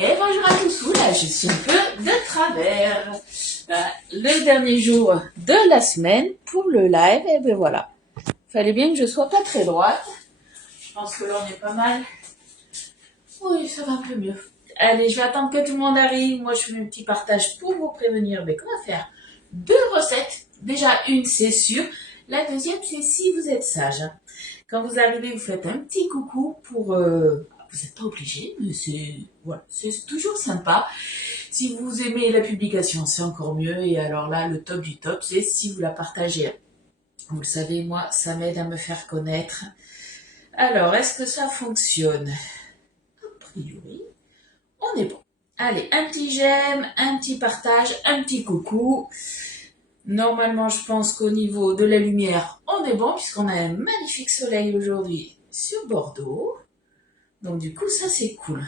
Et bonjour à tous, là je suis un peu de travers. Le dernier jour de la semaine pour le live, et ben voilà. Fallait bien que je sois pas très droite. Je pense que là on est pas mal. Oui, ça va un peu mieux. Allez, je vais attendre que tout le monde arrive. Moi je fais un petit partage pour vous prévenir comment faire 2 recettes. Déjà une c'est sûr. La deuxième c'est si vous êtes sage. Quand vous arrivez, vous faites un petit coucou pour... vous n'êtes pas obligé, mais c'est toujours sympa. Si vous aimez la publication, c'est encore mieux. Et alors là, le top du top, c'est si vous la partagez. Vous le savez, moi, ça m'aide à me faire connaître. Alors, est-ce que ça fonctionne? A priori, on est bon. Allez, un petit j'aime, un petit partage, un petit coucou. Normalement, je pense qu'au niveau de la lumière, on est bon puisqu'on a un magnifique soleil aujourd'hui sur Bordeaux. Donc du coup, ça c'est cool.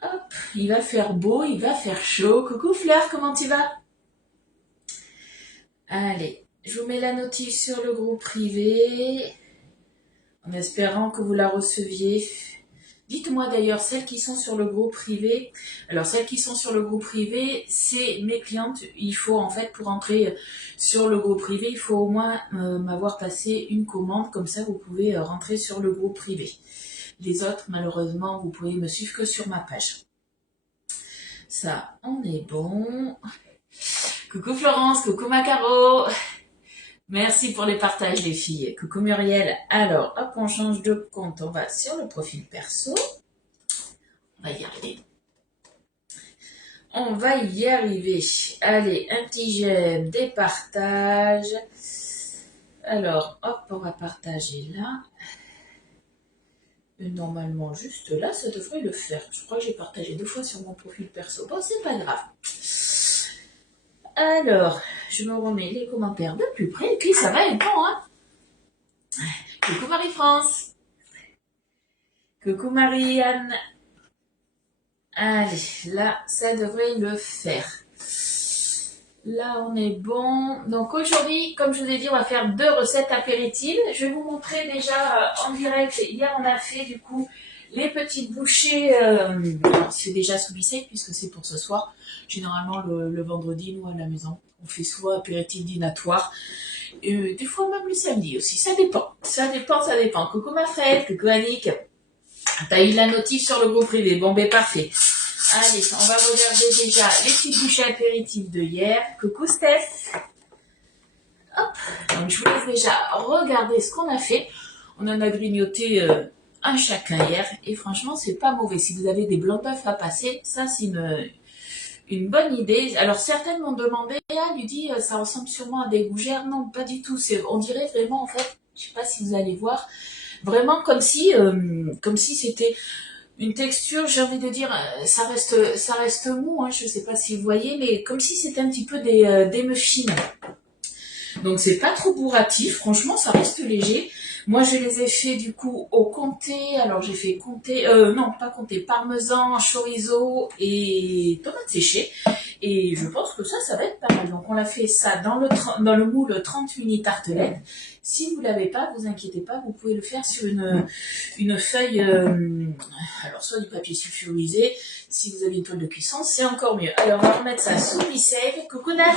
Hop, il va faire beau, il va faire chaud. Coucou Fleur, comment tu vas? Allez, je vous mets la notif sur le groupe privé en espérant que vous la receviez. Dites-moi d'ailleurs, celles qui sont sur le groupe privé, alors celles qui sont sur le groupe privé, c'est mes clientes. Il faut en fait, pour entrer sur le groupe privé, il faut au moins m'avoir passé une commande, comme ça vous pouvez rentrer sur le groupe privé. Les autres, malheureusement, vous pouvez me suivre que sur ma page. Ça, on est bon. Coucou Florence, coucou Macaro. Merci pour les partages les filles. Coucou Muriel. Alors, hop, on change de compte. On va sur le profil perso. On va y arriver. On va y arriver. Allez, un petit j'aime, des partages. Alors, hop, on va partager là. Et normalement, juste là, ça devrait le faire. Je crois que j'ai partagé 2 fois sur mon profil perso. Bon, c'est pas grave. Alors, je me remets les commentaires de plus près. Et puis, ça va être bon, hein? Coucou Marie-France. Coucou Marie-Anne. Allez, là, ça devrait le faire. Là, on est bon. Donc aujourd'hui, comme je vous ai dit, on va faire 2 recettes apéritives. Je vais vous montrer déjà en direct. Hier, on a fait du coup les petites bouchées. C'est déjà sous bicelle puisque c'est pour ce soir. Généralement, le vendredi, nous, à la maison, on fait soit apéritif dînatoire. Des fois, même le samedi aussi. Ça dépend. Ça dépend. Coucou ma frère, coucou Annick. T'as eu la notif sur le groupe privé. Bon, ben parfait. Allez, on va regarder déjà les petites bouchées apéritives de hier. Coucou Steph. Hop. Donc je vous laisse déjà regarder ce qu'on a fait. On en a grignoté un chacun hier. Et franchement, c'est pas mauvais. Si vous avez des blancs d'œufs à passer, ça c'est une bonne idée. Alors certaines m'ont demandé, lui dit, ça ressemble sûrement à des gougères. Non, pas du tout. On dirait vraiment en fait, je sais pas si vous allez voir, vraiment comme si c'était une texture, j'ai envie de dire, ça reste mou, hein, je sais pas si vous voyez, mais comme si c'était un petit peu des muffins. Donc c'est pas trop bourratif, franchement ça reste léger. Moi je les ai fait du coup au comté, alors j'ai fait comté, non pas comté, parmesan, chorizo et tomates séchées. Et je pense que ça va être pas mal. Donc on l'a fait ça dans le moule 30 mini tartelettes. Si vous l'avez pas, vous inquiétez pas, vous pouvez le faire sur une feuille, alors soit du papier sulfurisé, si vous avez une toile de cuisson, c'est encore mieux. Alors on va remettre ça sous bicelle. Coucou Nat.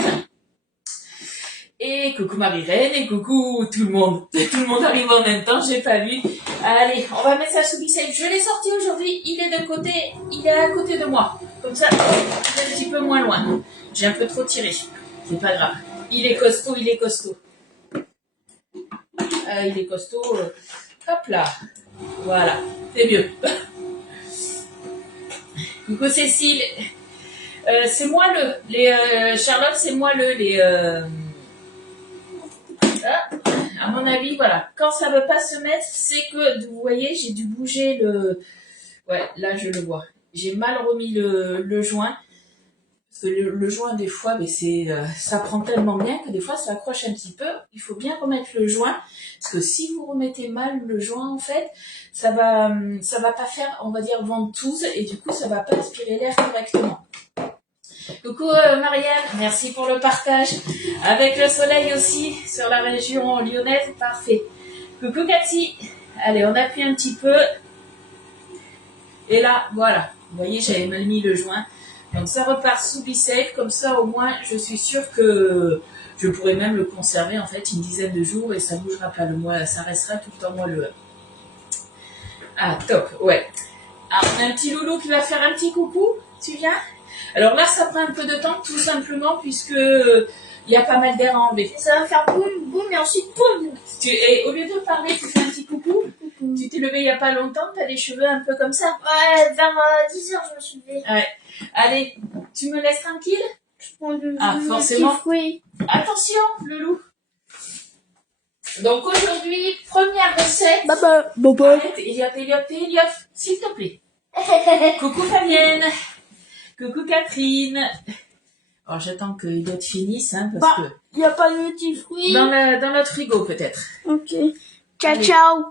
Et coucou Marie-Reine, et coucou tout le monde. Tout le monde arrive en même temps, j'ai pas vu. Allez, on va mettre ça sous bicelle. Je l'ai sorti aujourd'hui, il est de côté, il est à côté de moi. Comme ça, il est un petit peu moins loin. J'ai un peu trop tiré, c'est pas grave. Il est costaud. Il est costaud. Hop là. Voilà, c'est mieux. Coucou Cécile. C'est moelleux. Charlotte, c'est moelleux. À mon avis, voilà. Quand ça veut pas se mettre, c'est que, vous voyez, j'ai dû bouger le... Ouais, là, je le vois. J'ai mal remis le joint. Parce que le joint, des fois, mais ça prend tellement bien que des fois, ça accroche un petit peu. Il faut bien remettre le joint. Parce que si vous remettez mal le joint, en fait, ça va pas faire, on va dire, ventouse. Et du coup, ça va pas aspirer l'air correctement. Coucou Marielle, merci pour le partage. Avec le soleil aussi sur la région lyonnaise, parfait. Coucou Cathy. Allez, on appuie un petit peu. Et là, voilà. Vous voyez, j'avais mal mis le joint. Donc ça repart sous Be-Safe. Comme ça, au moins, je suis sûre que je pourrais même le conserver en fait une dizaine de jours et ça ne bougera pas le mois. Ça restera tout le temps moelleux. Ah, top, ouais. Alors, on a un petit loulou qui va faire un petit coucou. Tu viens? Alors là, ça prend un peu de temps, tout simplement, puisque il y a pas mal d'air à enlever. Ça va faire boum, boum, et ensuite boum. Et au lieu de parler, tu fais un petit coucou. Tu t'es levé il n'y a pas longtemps, tu as les cheveux un peu comme ça. Ouais, vers 10h, je me suis levée. Ouais. Allez, tu me laisses tranquille? Je prends le forcément. petit fruit. Attention, le loup. Donc aujourd'hui, première recette. Baba. Arrête, Elliot, s'il te plaît. Coucou Fabienne. Coucou Catherine. Alors j'attends que Elliot finisse, hein, parce que... Il n'y a pas de petits fruits. Dans notre frigo peut-être. Ok. Ciao, Allez. ciao.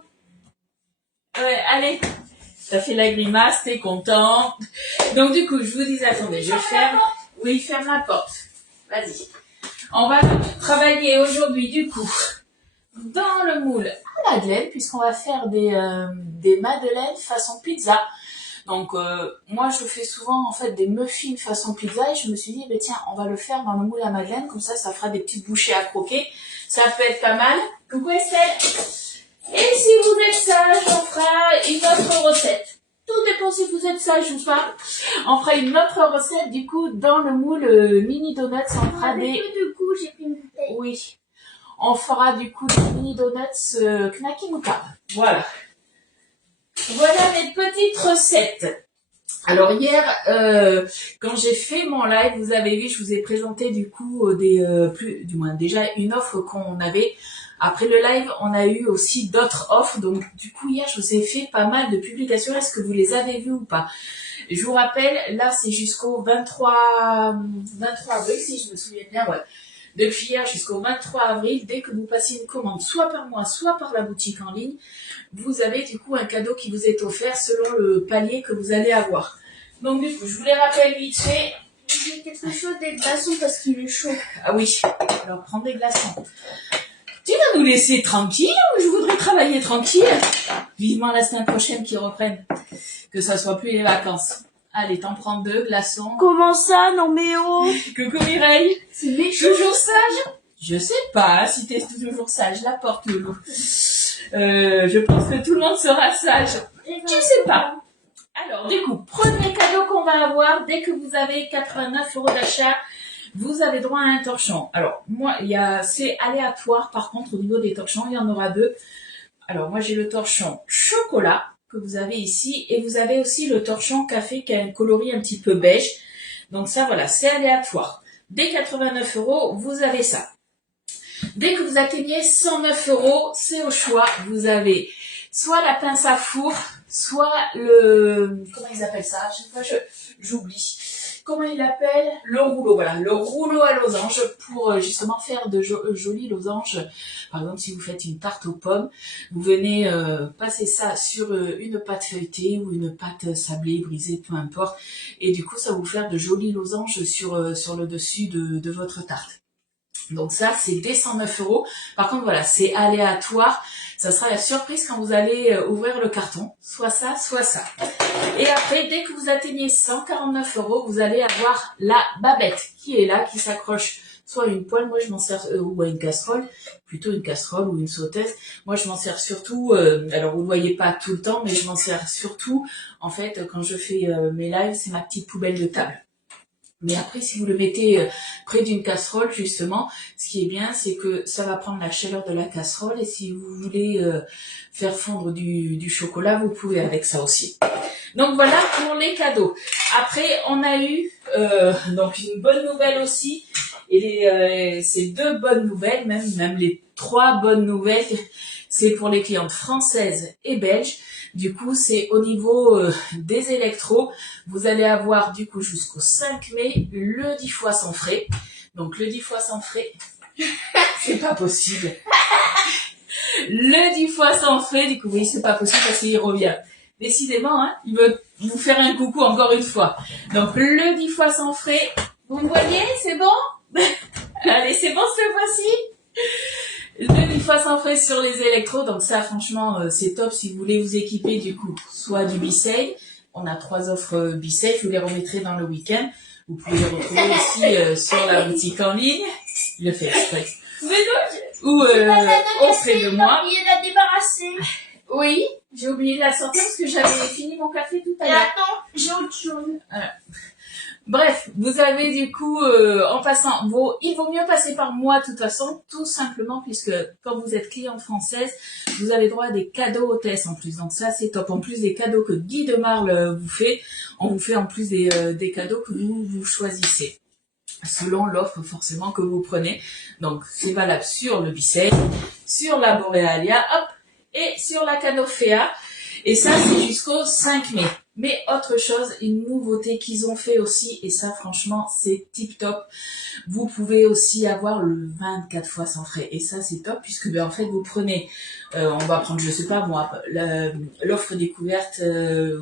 Ouais, allez. T'as fait la grimace, t'es content. Donc du coup, je vous dis, attendez, je ferme. Oui, ferme la porte. Vas-y. On va travailler aujourd'hui, du coup, dans le moule à madeleine, puisqu'on va faire des madeleines façon pizza. Donc, moi, je fais souvent, en fait, des muffins façon pizza, et je me suis dit, tiens, on va le faire dans le moule à madeleine, comme ça fera des petites bouchées à croquer. Ça peut être pas mal. Coucou Estelle. Et si vous êtes sage, on fera une autre recette. Tout dépend si vous êtes sage ou pas. On fera une autre recette, du coup, dans le moule mini donuts. On fera des... Du coup, j'ai pris une bouteille. Oui. On fera, du coup, des mini donuts knacky moutarde. Voilà. Voilà mes petites recettes. Alors hier, quand j'ai fait mon live, vous avez vu, je vous ai présenté du coup du moins déjà une offre qu'on avait. Après le live, on a eu aussi d'autres offres. Donc du coup hier, je vous ai fait pas mal de publications. Est-ce que vous les avez vues ou pas? Je vous rappelle, là c'est jusqu'au 23 avril, si je me souviens bien, ouais. Depuis hier jusqu'au 23 avril, dès que vous passez une commande, soit par moi, soit par la boutique en ligne, vous avez du coup un cadeau qui vous est offert selon le palier que vous allez avoir. Donc du coup, je vous les rappelle vite fait. J'ai quelque chose des glaçons parce qu'il est chaud. Ah oui, alors prends des glaçons. Tu vas nous laisser tranquille ou je voudrais travailler tranquille? Vivement la semaine prochaine qu'ils reprennent. Que ça soit plus les vacances. Allez, t'en prends 2 glaçons. Comment ça? Non mais oh. Coucou Mireille. C'est méchant. Toujours sage? Je sais pas si t'es toujours sage. La porte, le loup. Je pense que tout le monde sera sage. Je sais pas. Alors, du coup, premier cadeau qu'on va avoir, dès que vous avez 89 € d'achat, vous avez droit à un torchon. Alors, moi, c'est aléatoire, par contre, au niveau des torchons, il y en aura 2. Alors, moi, j'ai le torchon chocolat, que vous avez ici, et vous avez aussi le torchon café, qui a un coloris un petit peu beige. Donc ça, voilà, c'est aléatoire. Dès 89 €, vous avez ça. Dès que vous atteignez 109 €, c'est au choix. Vous avez soit la pince à four, soit le... Comment ils appellent ça? À chaque fois, j'oublie. Comment ils l'appellent? Le rouleau, voilà. Le rouleau à losange pour justement faire de jolis losanges. Par exemple, si vous faites une tarte aux pommes, vous venez passer ça sur une pâte feuilletée ou une pâte sablée, brisée, peu importe. Et du coup, ça va vous faire de jolis losanges sur le dessus de votre tarte. Donc ça, c'est dès 109 €. Par contre, voilà, c'est aléatoire. Ça sera la surprise quand vous allez ouvrir le carton. Soit ça, soit ça. Et après, dès que vous atteignez 149 €, vous allez avoir la babette qui est là, qui s'accroche soit à une poêle, moi je m'en sers, ou à une casserole, plutôt une casserole ou une sauteuse. Moi je m'en sers surtout, alors vous ne le voyez pas tout le temps, mais je m'en sers surtout, en fait, quand je fais mes lives, c'est ma petite poubelle de table. Mais après, si vous le mettez près d'une casserole, justement, ce qui est bien, c'est que ça va prendre la chaleur de la casserole. Et si vous voulez faire fondre du chocolat, vous pouvez avec ça aussi. Donc voilà pour les cadeaux. Après, on a eu donc une bonne nouvelle aussi. Et ces 2 bonnes nouvelles, même les 3 bonnes nouvelles, c'est pour les clientes françaises et belges. Du coup, c'est au niveau des électros. Vous allez avoir du coup jusqu'au 5 mai le 10 fois sans frais. Donc le 10 fois sans frais, c'est pas possible. Le 10 fois sans frais, du coup, oui, c'est pas possible parce qu'il revient. Décidément, hein, il veut vous faire un coucou encore une fois. Donc le 10 fois sans frais, vous me voyez, c'est bon? Allez, c'est bon cette fois-ci? Le 10 fois sans frais sur les électros, donc ça franchement c'est top si vous voulez vous équiper du coup, soit du Be-Safe. on a 3 offres Bicef, je vous les remettrai dans le week-end. Vous pouvez les retrouver aussi sur la boutique en ligne. Je le fais exprès. Mais non, Ou auprès de moi. oublié de la débarrasser. Oui, j'ai oublié de la sortir parce que j'avais fini mon café tout à Et l'heure. attends, j'ai autre chose. Bref, vous avez du coup, en passant, il vaut mieux passer par moi de toute façon, tout simplement puisque quand vous êtes cliente française, vous avez droit à des cadeaux hôtesses en plus. Donc ça, c'est top. En plus des cadeaux que Guy de Marle vous fait, on vous fait en plus des cadeaux que vous choisissez selon l'offre forcément que vous prenez. Donc c'est valable sur le Bicef, sur la Borealia, hop, et sur la Canofea. Et ça, c'est jusqu'au 5 mai. Mais autre chose, une nouveauté qu'ils ont fait aussi, et ça franchement, c'est tip top. Vous pouvez aussi avoir le 24 fois sans frais. Et ça, c'est top puisque en fait, vous prenez, on va prendre, je sais pas moi, l'offre découverte,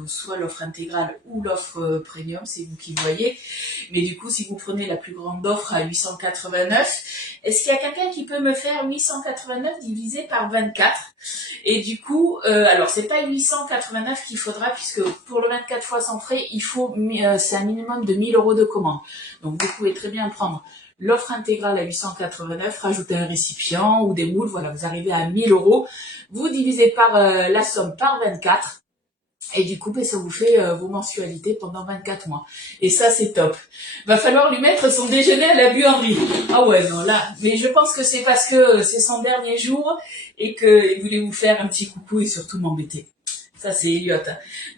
soit l'offre intégrale ou l'offre premium, c'est vous qui voyez. Mais du coup, si vous prenez la plus grande offre à 889, est-ce qu'il y a quelqu'un qui peut me faire 889 divisé par 24? Et du coup, alors c'est pas 889 qu'il faudra puisque pour le 24 fois sans frais, il faut, c'est un minimum de 1000 € de commande. Donc vous pouvez très bien prendre l'offre intégrale à 889, rajouter un récipient ou des moules, voilà, vous arrivez à 1000 €. Vous divisez par la somme par 24. Et du coup, ça vous fait vos mensualités pendant 24 mois. Et ça, c'est top. Va falloir lui mettre son déjeuner à la buanderie. Ah ouais, non, là. Mais je pense que c'est parce que c'est son dernier jour et qu'il voulait vous faire un petit coucou et surtout m'embêter. Ça, c'est Elliot.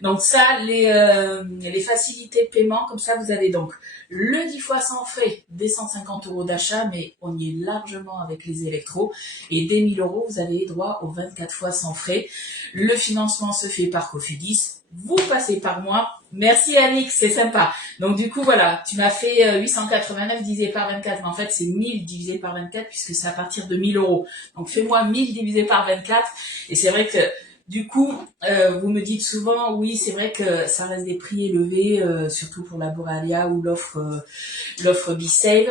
Donc ça, les facilités de paiement, comme ça, vous avez donc le 10 fois sans frais, des 150 € d'achat, mais on y est largement avec les électros. Et dès 1000 €, vous avez droit aux 24 fois sans frais. Le financement se fait par Cofidis. Vous passez par moi. Merci Alix, c'est sympa. Donc du coup, voilà, tu m'as fait 889 divisé par 24, mais en fait, c'est 1000 divisé par 24 puisque c'est à partir de 1000 €. Donc fais-moi 1000 divisé par 24. Et c'est vrai que du coup, vous me dites souvent, oui, c'est vrai que ça reste des prix élevés, surtout pour la Borealia ou l'offre Bicef,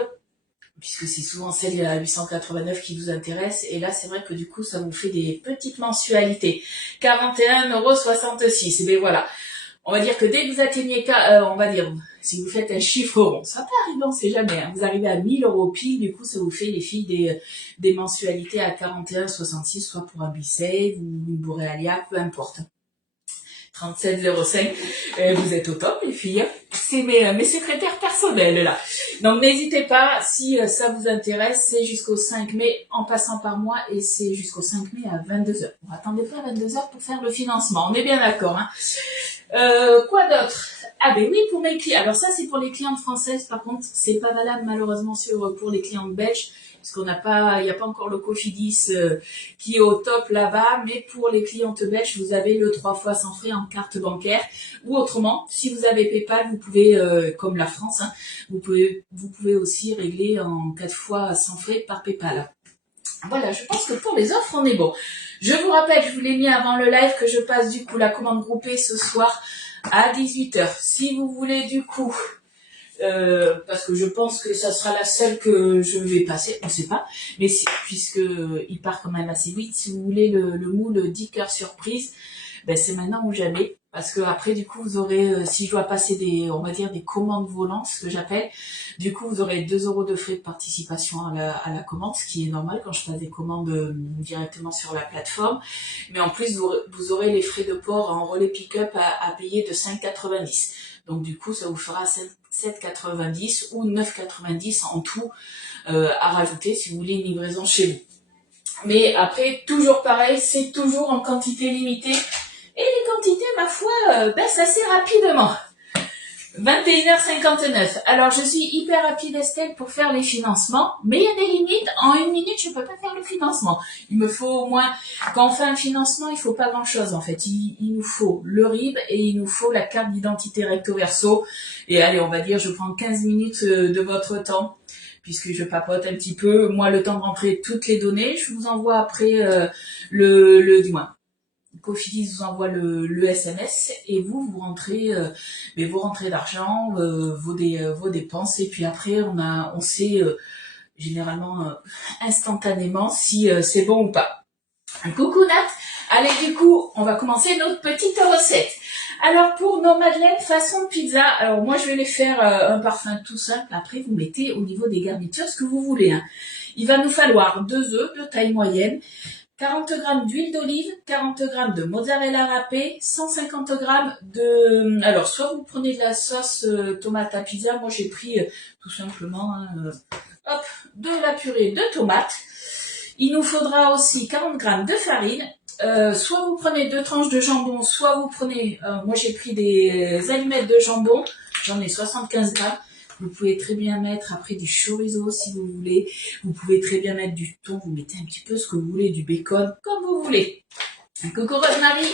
puisque c'est souvent celle à 889 qui vous intéresse. Et là, c'est vrai que du coup, ça vous fait des petites mensualités. 41,66 €. Et bien voilà. On va dire que dès que vous atteignez, on va dire, si vous faites un chiffre rond, ça peut arriver, on sait jamais, hein, vous arrivez à 1000 € pile, du coup, ça vous fait, les filles, des mensualités à 41,66, soit pour un Bicef ou une Borealia, peu importe. 37,05, vous êtes au top, les filles. C'est mes secrétaires personnels, là. Donc, n'hésitez pas, si ça vous intéresse, c'est jusqu'au 5 mai en passant par moi et c'est jusqu'au 5 mai à 22 h. Bon, attendez pas à 22 h pour faire le financement, on est bien d'accord, hein. Quoi d'autre? Ah ben oui, pour mes clients. Alors ça, c'est pour les clientes françaises. Par contre, c'est pas valable malheureusement pour les clientes belges, parce qu'on n'a pas, il n'y a pas encore le Cofidis qui est au top là-bas. Mais pour les clientes belges, vous avez le 3 fois sans frais en carte bancaire. Ou autrement, si vous avez PayPal, vous pouvez, comme la France, hein, vous pouvez aussi régler en 4 fois sans frais par PayPal. Voilà, je pense que pour les offres, on est bon. Je vous rappelle, je vous l'ai mis avant le live, que je passe du coup la commande groupée ce soir à 18 h. Si vous voulez du coup, parce que je pense que ça sera la seule que je vais passer, on sait pas, mais puisque il part quand même assez vite, si vous voulez le moule 10 cœurs surprise, ben c'est maintenant ou jamais. Parce que après, du coup, vous aurez, si je dois passer on va dire des commandes volantes, ce que j'appelle, du coup, vous aurez 2 € de frais de participation à la commande, ce qui est normal quand je passe des commandes directement sur la plateforme. Mais en plus, vous aurez les frais de port en relais pick-up à payer de 5,90. Donc, du coup, ça vous fera 7,90 ou 9,90 en tout à rajouter si vous voulez une livraison chez vous. Mais après, toujours pareil, c'est toujours en quantité limitée. Et les quantités, ma foi, baissent assez rapidement. 21h59. Alors, je suis hyper rapide, Estelle, pour faire les financements. Mais il y a des limites. En 1 minute, je peux pas faire le financement. Il me faut au moins, quand on fait un financement, il faut pas grand chose, en fait. Il nous faut le RIB et il nous faut la carte d'identité recto verso. Et allez, on va dire, je prends 15 minutes de votre temps, puisque je papote un petit peu. Moi, le temps de rentrer toutes les données. Je vous envoie après du moins. Cofidis vous envoie le SMS et vous rentrez vos rentrées d'argent, vos dépenses, et puis après on sait généralement instantanément si c'est bon ou pas. Coucou Nat. Allez, du coup, on va commencer notre petite recette. Alors pour nos madeleines façon pizza, alors moi je vais les faire un parfum tout simple. Après vous mettez au niveau des garnitures ce que vous voulez. Hein. Il va nous falloir 2 œufs de taille moyenne, 40 g d'huile d'olive, 40 g de mozzarella râpé, 150 g de... Alors soit vous prenez de la sauce tomate à pizza, moi j'ai pris tout simplement hop, de la purée de tomates. Il nous faudra aussi 40 g de farine. Soit vous prenez 2 tranches de jambon, soit vous prenez, moi j'ai pris des allumettes de jambon, j'en ai 75 g. Vous pouvez très bien mettre après du chorizo si vous voulez. Vous pouvez très bien mettre du thon, vous mettez un petit peu ce que vous voulez, du bacon, comme vous voulez. Coucou Rosemary.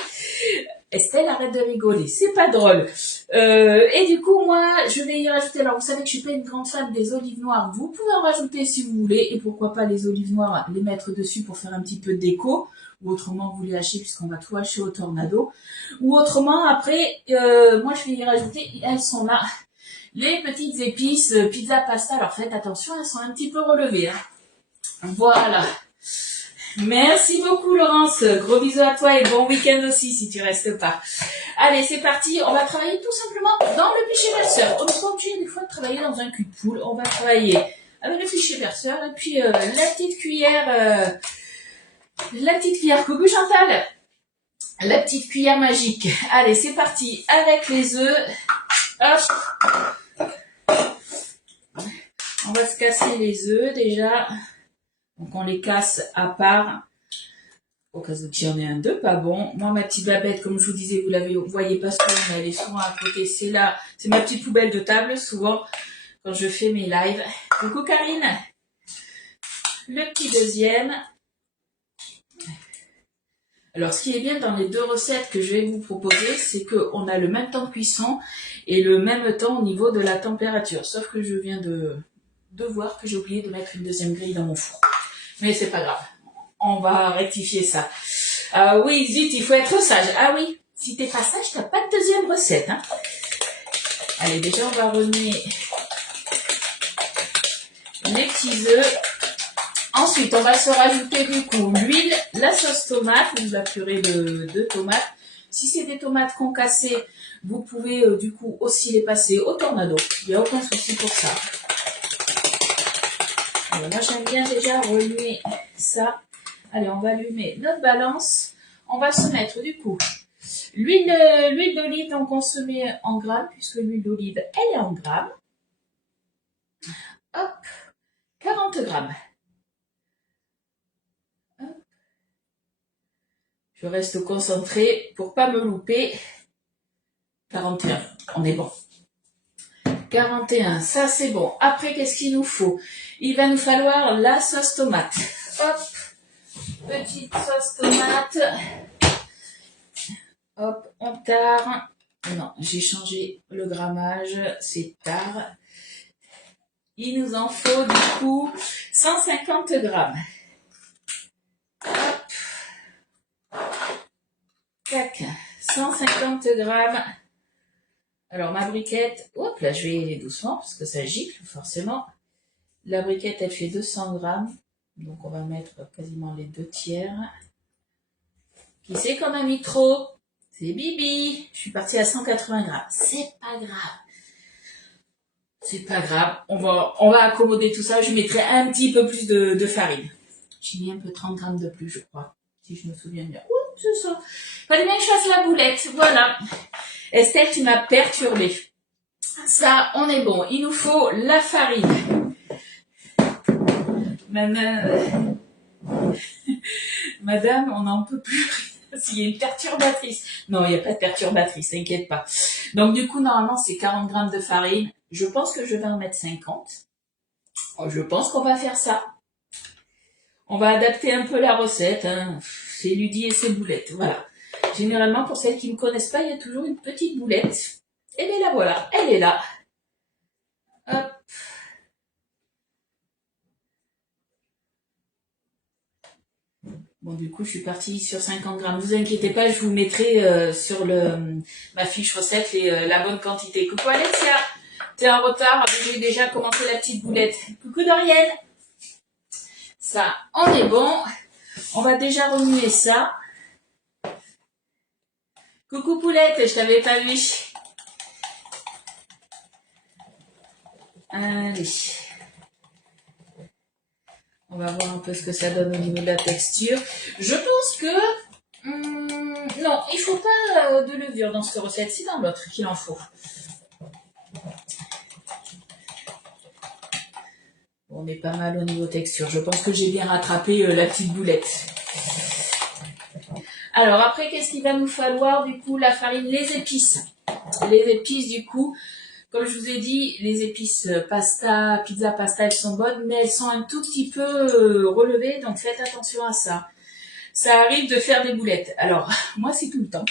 Estelle, arrête de rigoler, c'est pas drôle. Et du coup, moi, je vais y rajouter, alors vous savez que je suis pas une grande fan des olives noires, vous pouvez en rajouter si vous voulez, et pourquoi pas les olives noires, les mettre dessus pour faire un petit peu de déco, ou autrement vous les hachez puisqu'on va tout hacher au tornado, ou autrement après, moi je vais y rajouter, elles sont là, les petites épices pizza pasta, alors faites attention, elles sont un petit peu relevées. Hein. Voilà. Merci beaucoup Laurence, gros bisous à toi et bon week-end aussi si tu restes pas. Allez c'est parti, on va travailler tout simplement dans le fichier verseur. On n'est pas obligé des fois de travailler dans un cul de poule, on va travailler avec le fichier verseur et puis la petite cuillère, coucou Chantal, la petite cuillère magique. Allez c'est parti avec les œufs, hop, on va se casser les œufs déjà. Donc on les casse à part, au cas où il y en ait un d'eux, pas bon. Moi ma petite babette, comme je vous disais, vous voyez pas souvent, mais elle est souvent à côté. C'est là, c'est ma petite poubelle de table, souvent, quand je fais mes lives. Coucou Karine. Le petit deuxième. Alors ce qui est bien dans les 2 recettes que je vais vous proposer, c'est qu'on a le même temps de cuisson et le même temps au niveau de la température. Sauf que je viens de voir que j'ai oublié de mettre une deuxième grille dans mon four. Mais c'est pas grave, on va rectifier ça. Ah oui, zut, il faut être sage. Ah oui, si t'es pas sage, t'as pas de deuxième recette. Hein. Allez, déjà, on va remuer les petits œufs. Ensuite, on va se rajouter du coup l'huile, la sauce tomate, ou la purée de tomates. Si c'est des tomates concassées, vous pouvez du coup aussi les passer au tornado. Il n'y a aucun souci pour ça. Alors, moi, j'aime bien déjà remuer ça. Allez, on va allumer notre balance. On va se mettre du coup l'huile d'olive, donc on se met en grammes, puisque l'huile d'olive, elle est en grammes. Hop, 40 grammes. Hop. Je reste concentrée pour pas me louper. 41, on est bon. 41, ça c'est bon. Après, qu'est-ce qu'il nous faut? Il va nous falloir la sauce tomate. Hop, petite sauce tomate. Hop, on tare. Non, j'ai changé le grammage, c'est tard. Il nous en faut du coup 150 grammes. Hop. Tac, 150 grammes. Alors ma briquette, hop là je vais y aller doucement parce que ça gicle forcément. La briquette elle fait 200 grammes, donc on va mettre quasiment les 2 tiers. Qui c'est qu'on a mis trop? C'est Bibi. Je suis partie à 180 grammes. C'est pas grave. C'est pas grave. On va accommoder tout ça. Je mettrai un petit peu plus de farine. J'ai mis un peu 30 grammes de plus, je crois. Si je me souviens bien. Oups, c'est ça. Fallait bien que je fasse la boulette. Voilà. Estelle, tu m'as perturbée. Ça, on est bon. Il nous faut la farine. Madame, on n'en peut plus. S'il y a une perturbatrice. Non, il n'y a pas de perturbatrice, t'inquiète pas. Donc du coup, normalement, c'est 40 grammes de farine. Je pense que je vais en mettre 50. Je pense qu'on va faire ça. On va adapter un peu la recette. Hein. C'est Ludie et ses boulettes. Voilà. Généralement, pour celles qui ne me connaissent pas, il y a toujours une petite boulette. Et bien la voilà, elle est là. Hop. Bon, du coup, je suis partie sur 50 grammes. Ne vous inquiétez pas, je vous mettrai sur ma fiche recette la bonne quantité. Coucou Alexia, t'es en retard, j'ai déjà commencé la petite boulette. Coucou Dorienne. Ça, on est bon. On va déjà remuer ça. Coucou Poulette, je t'avais pas vu. Allez. On va voir un peu ce que ça donne au niveau de la texture. Je pense que... non, il faut pas de levure dans cette recette. C'est dans l'autre qu'il en faut. On est pas mal au niveau texture. Je pense que j'ai bien rattrapé la petite boulette. Alors après, qu'est-ce qu'il va nous falloir? Du coup, la farine, les épices. Les épices, du coup, comme je vous ai dit, les épices pasta, pizza pasta, elles sont bonnes, mais elles sont un tout petit peu relevées, donc faites attention à ça. Ça arrive de faire des boulettes. Alors, moi, c'est tout le temps.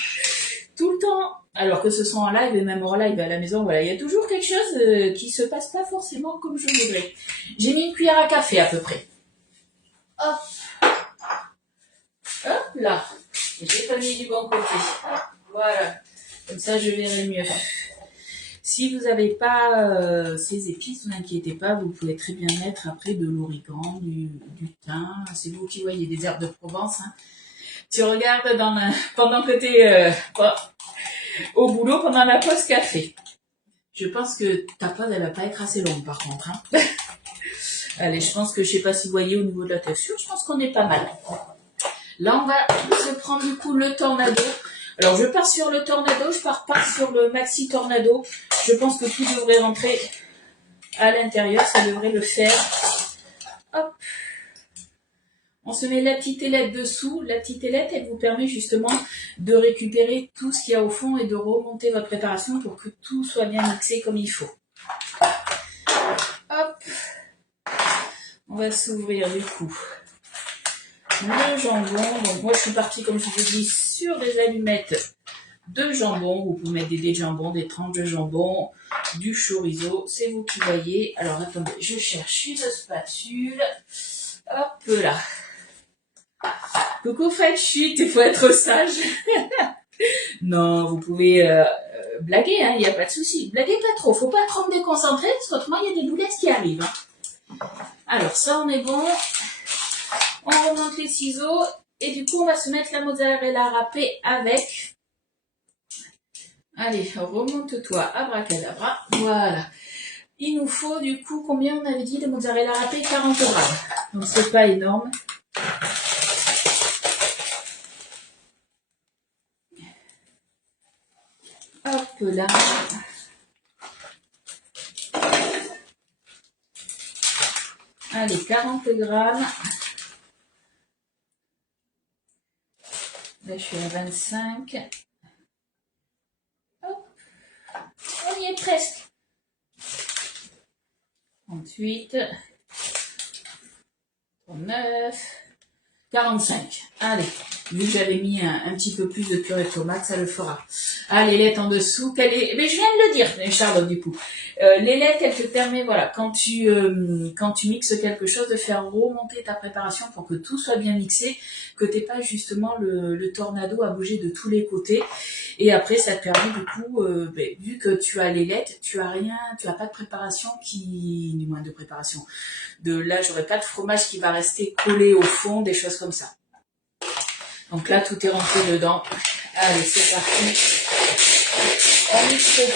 Tout le temps. Alors que ce soit en live et même hors live à la maison, voilà, il y a toujours quelque chose qui se passe pas forcément comme je voudrais. J'ai mis une cuillère à café à peu près. Hop. Hop là. J'ai pas mis du bon côté. Voilà. Comme ça, je verrai mieux. Si vous n'avez pas ces épices, ne vous inquiétez pas, vous pouvez très bien mettre après de l'origan, du thym. C'est vous qui voyez des herbes de Provence. Hein. Tu regardes pendant que tu es au boulot, pendant la pause café. Je pense que ta pause, elle va pas être assez longue par contre. Hein. Allez, je pense que je sais pas si vous voyez au niveau de la texture, je pense qu'on est pas mal. Là, on va se prendre du coup le tornado. Alors, je pars sur le tornado, je pars pas sur le maxi tornado. Je pense que tout devrait rentrer à l'intérieur, ça devrait le faire. Hop. On se met la petite ailette dessous. La petite ailette, elle vous permet justement de récupérer tout ce qu'il y a au fond et de remonter votre préparation pour que tout soit bien mixé comme il faut. Hop. On va s'ouvrir du coup le jambon. Donc moi, je suis partie, comme je vous dis, sur des allumettes de jambon. Vous pouvez mettre des dés de jambon, des tranches de jambon, du chorizo. C'est vous qui voyez. Alors, attendez, je cherche une spatule. Hop là. Coucou Fred Chute, il faut être sage. Non, vous pouvez blaguer, hein, il n'y a pas de souci. Blaguez pas trop, faut pas trop me déconcentrer, parce qu'autrement, il y a des boulettes qui arrivent. Hein. Alors, ça, on est bon. On remonte les ciseaux. Et du coup, on va se mettre la mozzarella râpée avec. Allez, remonte-toi, abracadabra. Voilà. Il nous faut du coup, combien on avait dit de mozzarella râpée? 40 grammes. Donc, c'est pas énorme. Hop là. Allez, 40 grammes. Là, je suis à 25. Hop. On y est presque. 38. 39. 45. Allez. Vu que j'avais mis un petit peu plus de purée de tomate, ça le fera. Ah, l'ailette en dessous, mais je viens de le dire, Charlotte, du coup. L'ailette, elle te permet, voilà, quand tu mixes quelque chose, de faire remonter ta préparation pour que tout soit bien mixé, que t'aies pas justement le tornado à bouger de tous les côtés. Et après, ça te permet, du coup, vu que tu as l'ailette, tu as pas de préparation du moins de préparation. Là, j'aurais pas de fromage qui va rester collé au fond, des choses comme ça. Donc là, tout est rentré dedans. Allez, c'est parti. On mixe tout.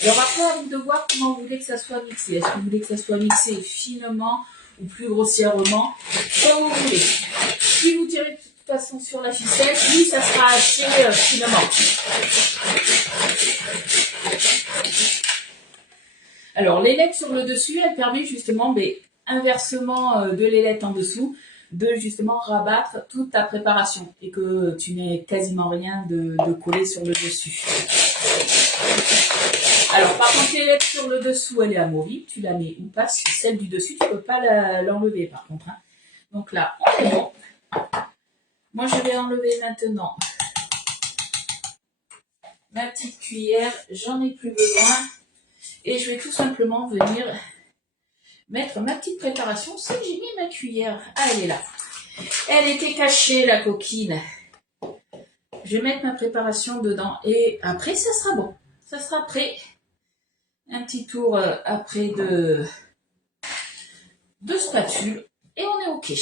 Il y aura pas envie de voir comment vous voulez que ça soit mixé. Est-ce que vous voulez que ça soit mixé finement ou plus grossièrement? Comme vous voulez. Si vous tirez de toute façon sur la ficelle, oui, ça sera assez finement. Alors, l'ailette sur le dessus, elle permet justement, inversement de l'ailette en dessous, de justement rabattre toute ta préparation et que tu n'aies quasiment rien de collé sur le dessus. Alors par contre l'ailette sur le dessous elle est amovible, tu la mets ou pas, celle du dessus tu peux pas l'enlever par contre. Hein. Donc là on est bon. Moi je vais enlever maintenant ma petite cuillère, j'en ai plus besoin et je vais tout simplement venir mettre ma petite préparation, c'est que j'ai mis ma cuillère. Ah, elle est là. Elle était cachée, la coquine. Je vais mettre ma préparation dedans et après, ça sera bon. Ça sera prêt. Un petit tour après de spatule et on est OK.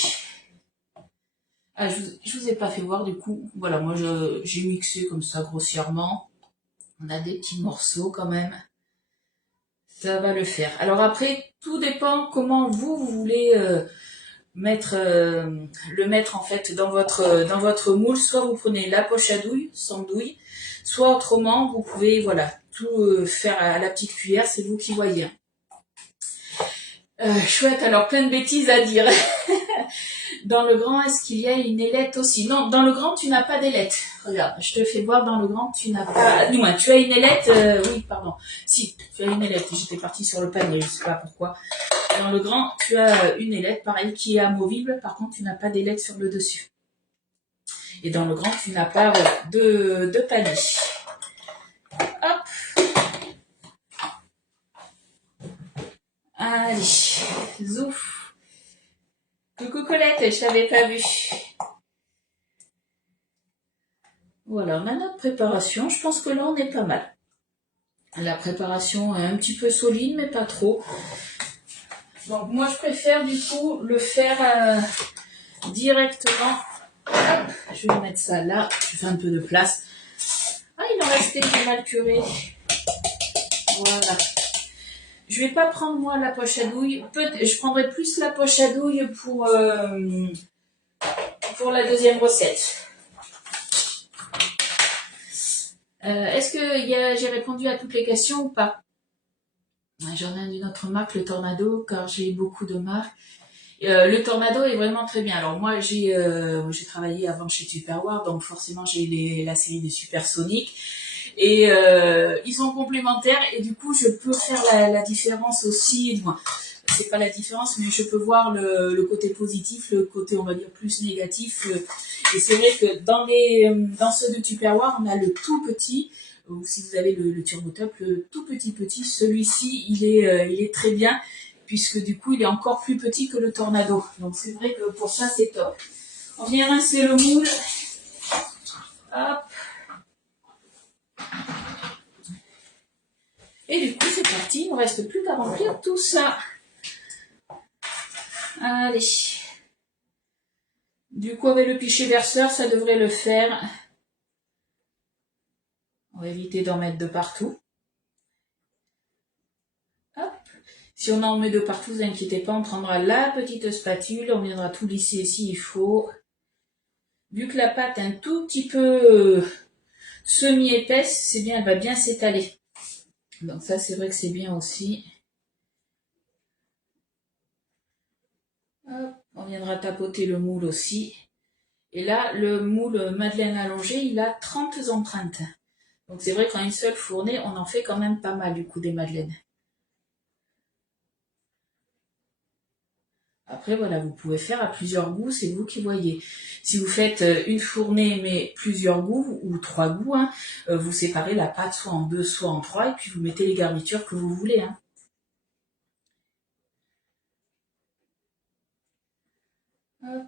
Ah, je vous ai pas fait voir du coup. Voilà, moi j'ai mixé comme ça grossièrement. On a des petits morceaux quand même. Ça va le faire. Alors après, tout dépend comment vous voulez mettre le mettre en fait dans votre moule. Soit vous prenez la poche à douille, sans douille, soit autrement vous pouvez voilà tout faire à la petite cuillère. C'est vous qui voyez. Chouette. Alors plein de bêtises à dire. Dans le grand, est-ce qu'il y a une ailette aussi? Non, dans le grand, tu n'as pas d'ailette. Regarde, je te fais voir dans le grand, tu n'as pas... Dis-moi, tu as une ailette oui, pardon. Si, tu as une ailette. J'étais partie sur le panier, je sais pas pourquoi. Dans le grand, tu as une ailette, pareil, qui est amovible. Par contre, tu n'as pas d'ailette sur le dessus. Et dans le grand, tu n'as pas de panier. Hop. Allez, zouf. Coucou Colette, je t'avais pas vu. Voilà, on a notre préparation. Je pense que là, on est pas mal. La préparation est un petit peu solide, mais pas trop. Donc moi, je préfère du coup le faire directement. Hop, je vais mettre ça là. Je fais un peu de place. Ah, il en restait, j'ai mal curé. Voilà. Je vais pas prendre moi la poche à douille. Je prendrai plus la poche à douille pour la deuxième recette. Est-ce que j'ai répondu à toutes les questions ou pas? J'en ai d'une autre marque, le Tornado, car j'ai beaucoup de marques. Le Tornado est vraiment très bien. Alors moi, j'ai travaillé avant chez Tupperware, donc forcément j'ai la série des Supersonic. Et ils sont complémentaires et du coup, je peux faire la différence aussi. Bon, c'est pas la différence, mais je peux voir le côté positif, le côté, on va dire, plus négatif. Et c'est vrai que dans ceux de Tupperware, on a le tout petit, ou si vous avez le Turbo Top, le tout petit, celui-ci, il est très bien, puisque du coup, il est encore plus petit que le Tornado. Donc c'est vrai que pour ça, c'est top. On vient rincer le moule. Hop. Et du coup, c'est parti. Il ne reste plus qu'à remplir tout ça. Allez. Du coup, avec le pichet verseur, ça devrait le faire. On va éviter d'en mettre de partout. Hop. Si on en met de partout, vous inquiétez pas, on prendra la petite spatule, on viendra tout lisser s'il faut. Vu que la pâte est un tout petit peu semi-épaisse, c'est bien, elle va bien s'étaler. Donc ça, c'est vrai que c'est bien aussi. Hop. On viendra tapoter le moule aussi. Et là, le moule madeleine allongé, il a 30 empreintes. Donc c'est vrai qu'en une seule fournée, on en fait quand même pas mal du coup des madeleines. Après voilà, vous pouvez faire à plusieurs goûts, c'est vous qui voyez. Si vous faites une fournée mais plusieurs goûts ou 3 goûts, hein, vous séparez la pâte soit en 2, soit en 3 et puis vous mettez les garnitures que vous voulez. Hein. Hop.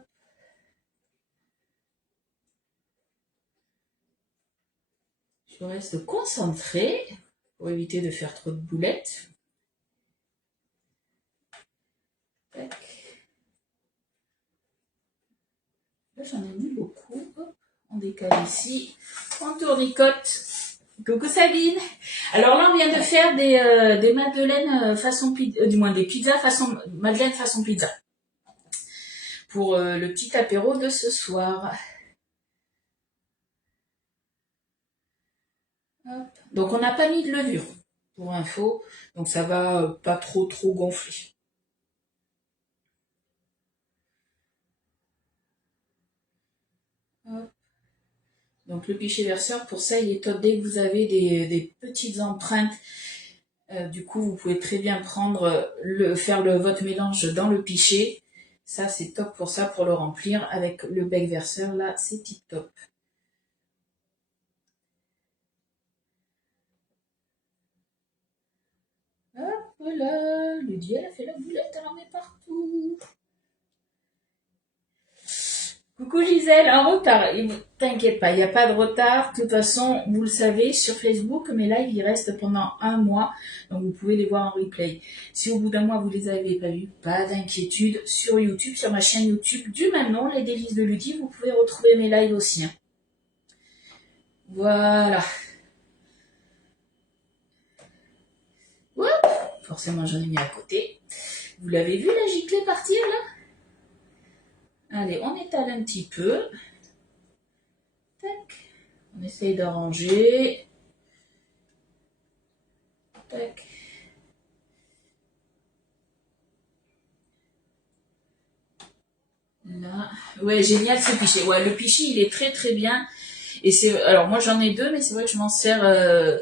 Je reste concentrée pour éviter de faire trop de boulettes. Tac. Là, j'en ai mis beaucoup. Hop. On décale ici. On tournicote. Coucou Sabine. Alors là, on vient de faire des madeleines façon pizza, du moins des pizzas façon madeleine façon pizza. Pour le petit apéro de ce soir. Hop. Donc on n'a pas mis de levure, pour info. Donc ça va pas trop gonfler. Hop. Donc le pichet verseur, pour ça, il est top. Dès que vous avez des petites empreintes, du coup, vous pouvez très bien prendre faire votre mélange dans le pichet. Ça, c'est top pour ça, pour le remplir. Avec le bec verseur, là, c'est tip top. Hop, voilà. Ludie, elle a fait la boulette, elle en met partout. Coucou Gisèle, en retard. T'inquiète pas, il n'y a pas de retard. De toute façon, vous le savez, sur Facebook, mes lives, ils restent pendant un mois. Donc, vous pouvez les voir en replay. Si au bout d'un mois, vous les avez pas vus, pas d'inquiétude. Sur YouTube, sur ma chaîne YouTube du même nom, Les Délices de Ludie, vous pouvez retrouver mes lives aussi. Hein. Voilà. Hop, forcément, j'en ai mis à côté. Vous l'avez vu, la giclée partir, là? Allez, on étale un petit peu. Tac. On essaye d'arranger. Tac. Là. Ouais, génial ce pichet. Ouais, le pichet, il est très très bien. Et c'est, alors moi j'en ai deux, mais c'est vrai que je m'en sers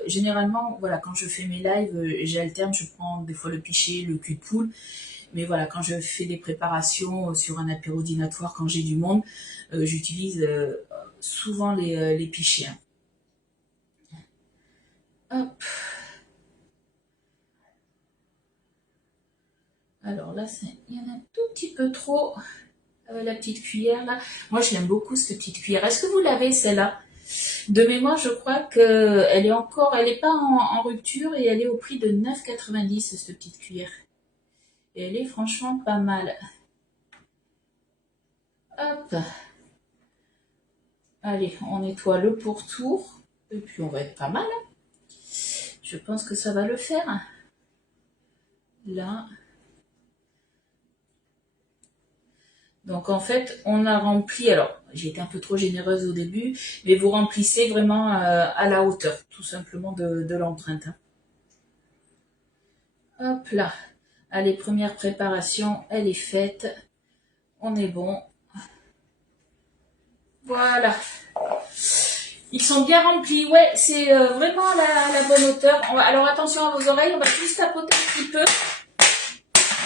généralement, voilà, quand je fais mes lives, j'alterne, je prends des fois le pichet, le cul de poule. Mais voilà, quand je fais des préparations sur un apéro dînatoire, quand j'ai du monde, j'utilise souvent les pichets. Hein. Hop. Alors là, il y en a un tout petit peu trop. La petite cuillère là. Moi, je l'aime beaucoup cette petite cuillère. Est-ce que vous l'avez celle-là? De mémoire, je crois qu'elle est encore, elle n'est pas en rupture et elle est au prix de 9,90 cette petite cuillère. Et elle est franchement pas mal. Hop. Allez, on nettoie le pourtour. Et puis on va être pas mal. Je pense que ça va le faire. Là. Donc en fait, on a rempli, alors j'ai été un peu trop généreuse au début, mais vous remplissez vraiment à la hauteur, tout simplement de l'empreinte. Hein. Hop là. Allez, première préparation, elle est faite. On est bon. Voilà. Ils sont bien remplis. Ouais, c'est vraiment la bonne hauteur. Alors attention à vos oreilles, on va juste tapoter un petit peu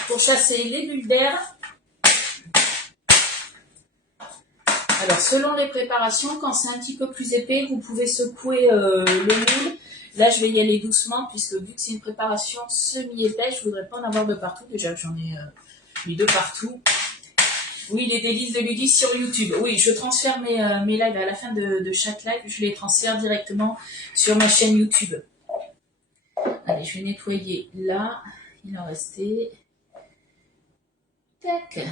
pour chasser les bulles d'air. Alors, selon les préparations, quand c'est un petit peu plus épais, vous pouvez secouer le moule. Là, je vais y aller doucement, puisque vu que c'est une préparation semi-épaisse, je voudrais pas en avoir de partout. Déjà, j'en ai mis de partout. Oui, les délices de Ludie sur YouTube. Oui, je transfère mes lives à la fin de chaque live. Je les transfère directement sur ma chaîne YouTube. Allez, je vais nettoyer là. Il en restait. Tac.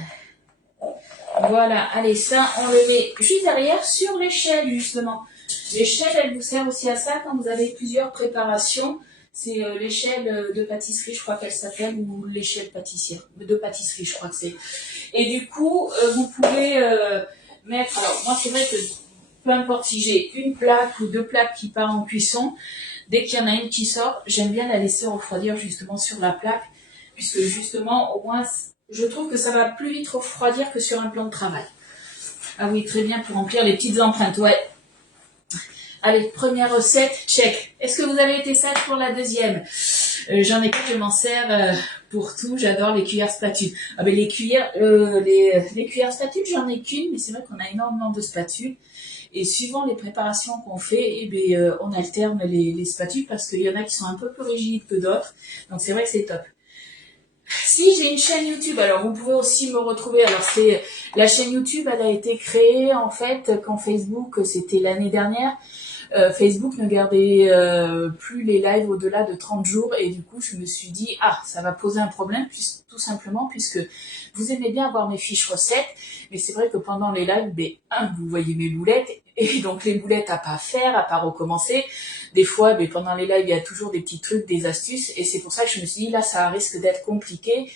Voilà, allez, ça, on le met juste derrière sur l'échelle, justement. L'échelle, elle vous sert aussi à ça quand vous avez plusieurs préparations. C'est l'échelle de pâtisserie, je crois qu'elle s'appelle, ou l'échelle pâtissière. De pâtisserie, je crois que c'est. Et du coup, vous pouvez mettre... Alors, moi, c'est vrai que peu importe si j'ai une plaque ou deux plaques qui partent en cuisson, dès qu'il y en a une qui sort, j'aime bien la laisser refroidir justement sur la plaque, puisque justement, au moins... Je trouve que ça va plus vite refroidir que sur un plan de travail. Ah oui, très bien pour remplir les petites empreintes, ouais. Allez, première recette, check. Est-ce que vous avez été sage pour la deuxième? J'en ai pas, je m'en sers pour tout. J'adore les cuillères spatules. Ah ben les cuillères spatules, j'en ai qu'une, mais c'est vrai qu'on a énormément de spatules. Et suivant les préparations qu'on fait, eh ben, on alterne les spatules parce qu'il y en a qui sont un peu plus rigides que d'autres. Donc c'est vrai que c'est top. Si j'ai une chaîne YouTube, alors vous pouvez aussi me retrouver. Alors c'est la chaîne YouTube, elle a été créée en fait quand Facebook, c'était l'année dernière. Facebook ne gardait plus les lives au-delà de 30 jours et du coup je me suis dit ça va poser un problème tout simplement puisque vous aimez bien avoir mes fiches recettes, mais c'est vrai que pendant les lives, vous voyez mes boulettes et donc les boulettes à pas faire, à pas recommencer. Des fois, pendant les lives, il y a toujours des petits trucs, des astuces et c'est pour ça que je me suis dit là ça risque d'être compliqué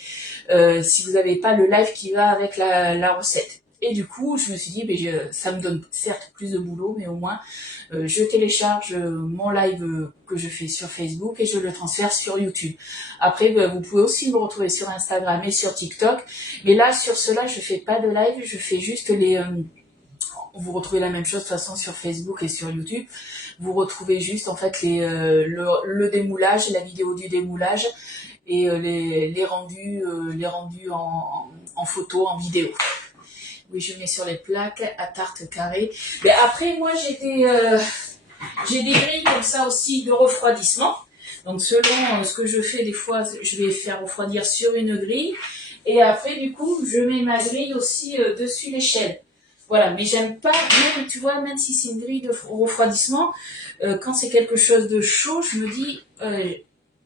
si vous n'avez pas le live qui va avec la recette. Et du coup, je me suis dit, ça me donne certes plus de boulot, mais au moins, je télécharge mon live que je fais sur Facebook et je le transfère sur YouTube. Après, vous pouvez aussi me retrouver sur Instagram et sur TikTok. Mais là, sur cela, je fais pas de live, je fais juste vous retrouvez la même chose de toute façon sur Facebook et sur YouTube. Vous retrouvez juste en fait le démoulage, la vidéo du démoulage et les rendus en photo, en vidéo. Oui, je mets sur les plaques à tarte carrée. Mais après, moi, j'ai des grilles comme ça aussi de refroidissement. Donc, selon ce que je fais, des fois, je vais faire refroidir sur une grille. Et après, du coup, je mets ma grille aussi dessus l'échelle. Voilà, mais j'aime pas, même, tu vois, même si c'est une grille de refroidissement, quand c'est quelque chose de chaud, je me dis,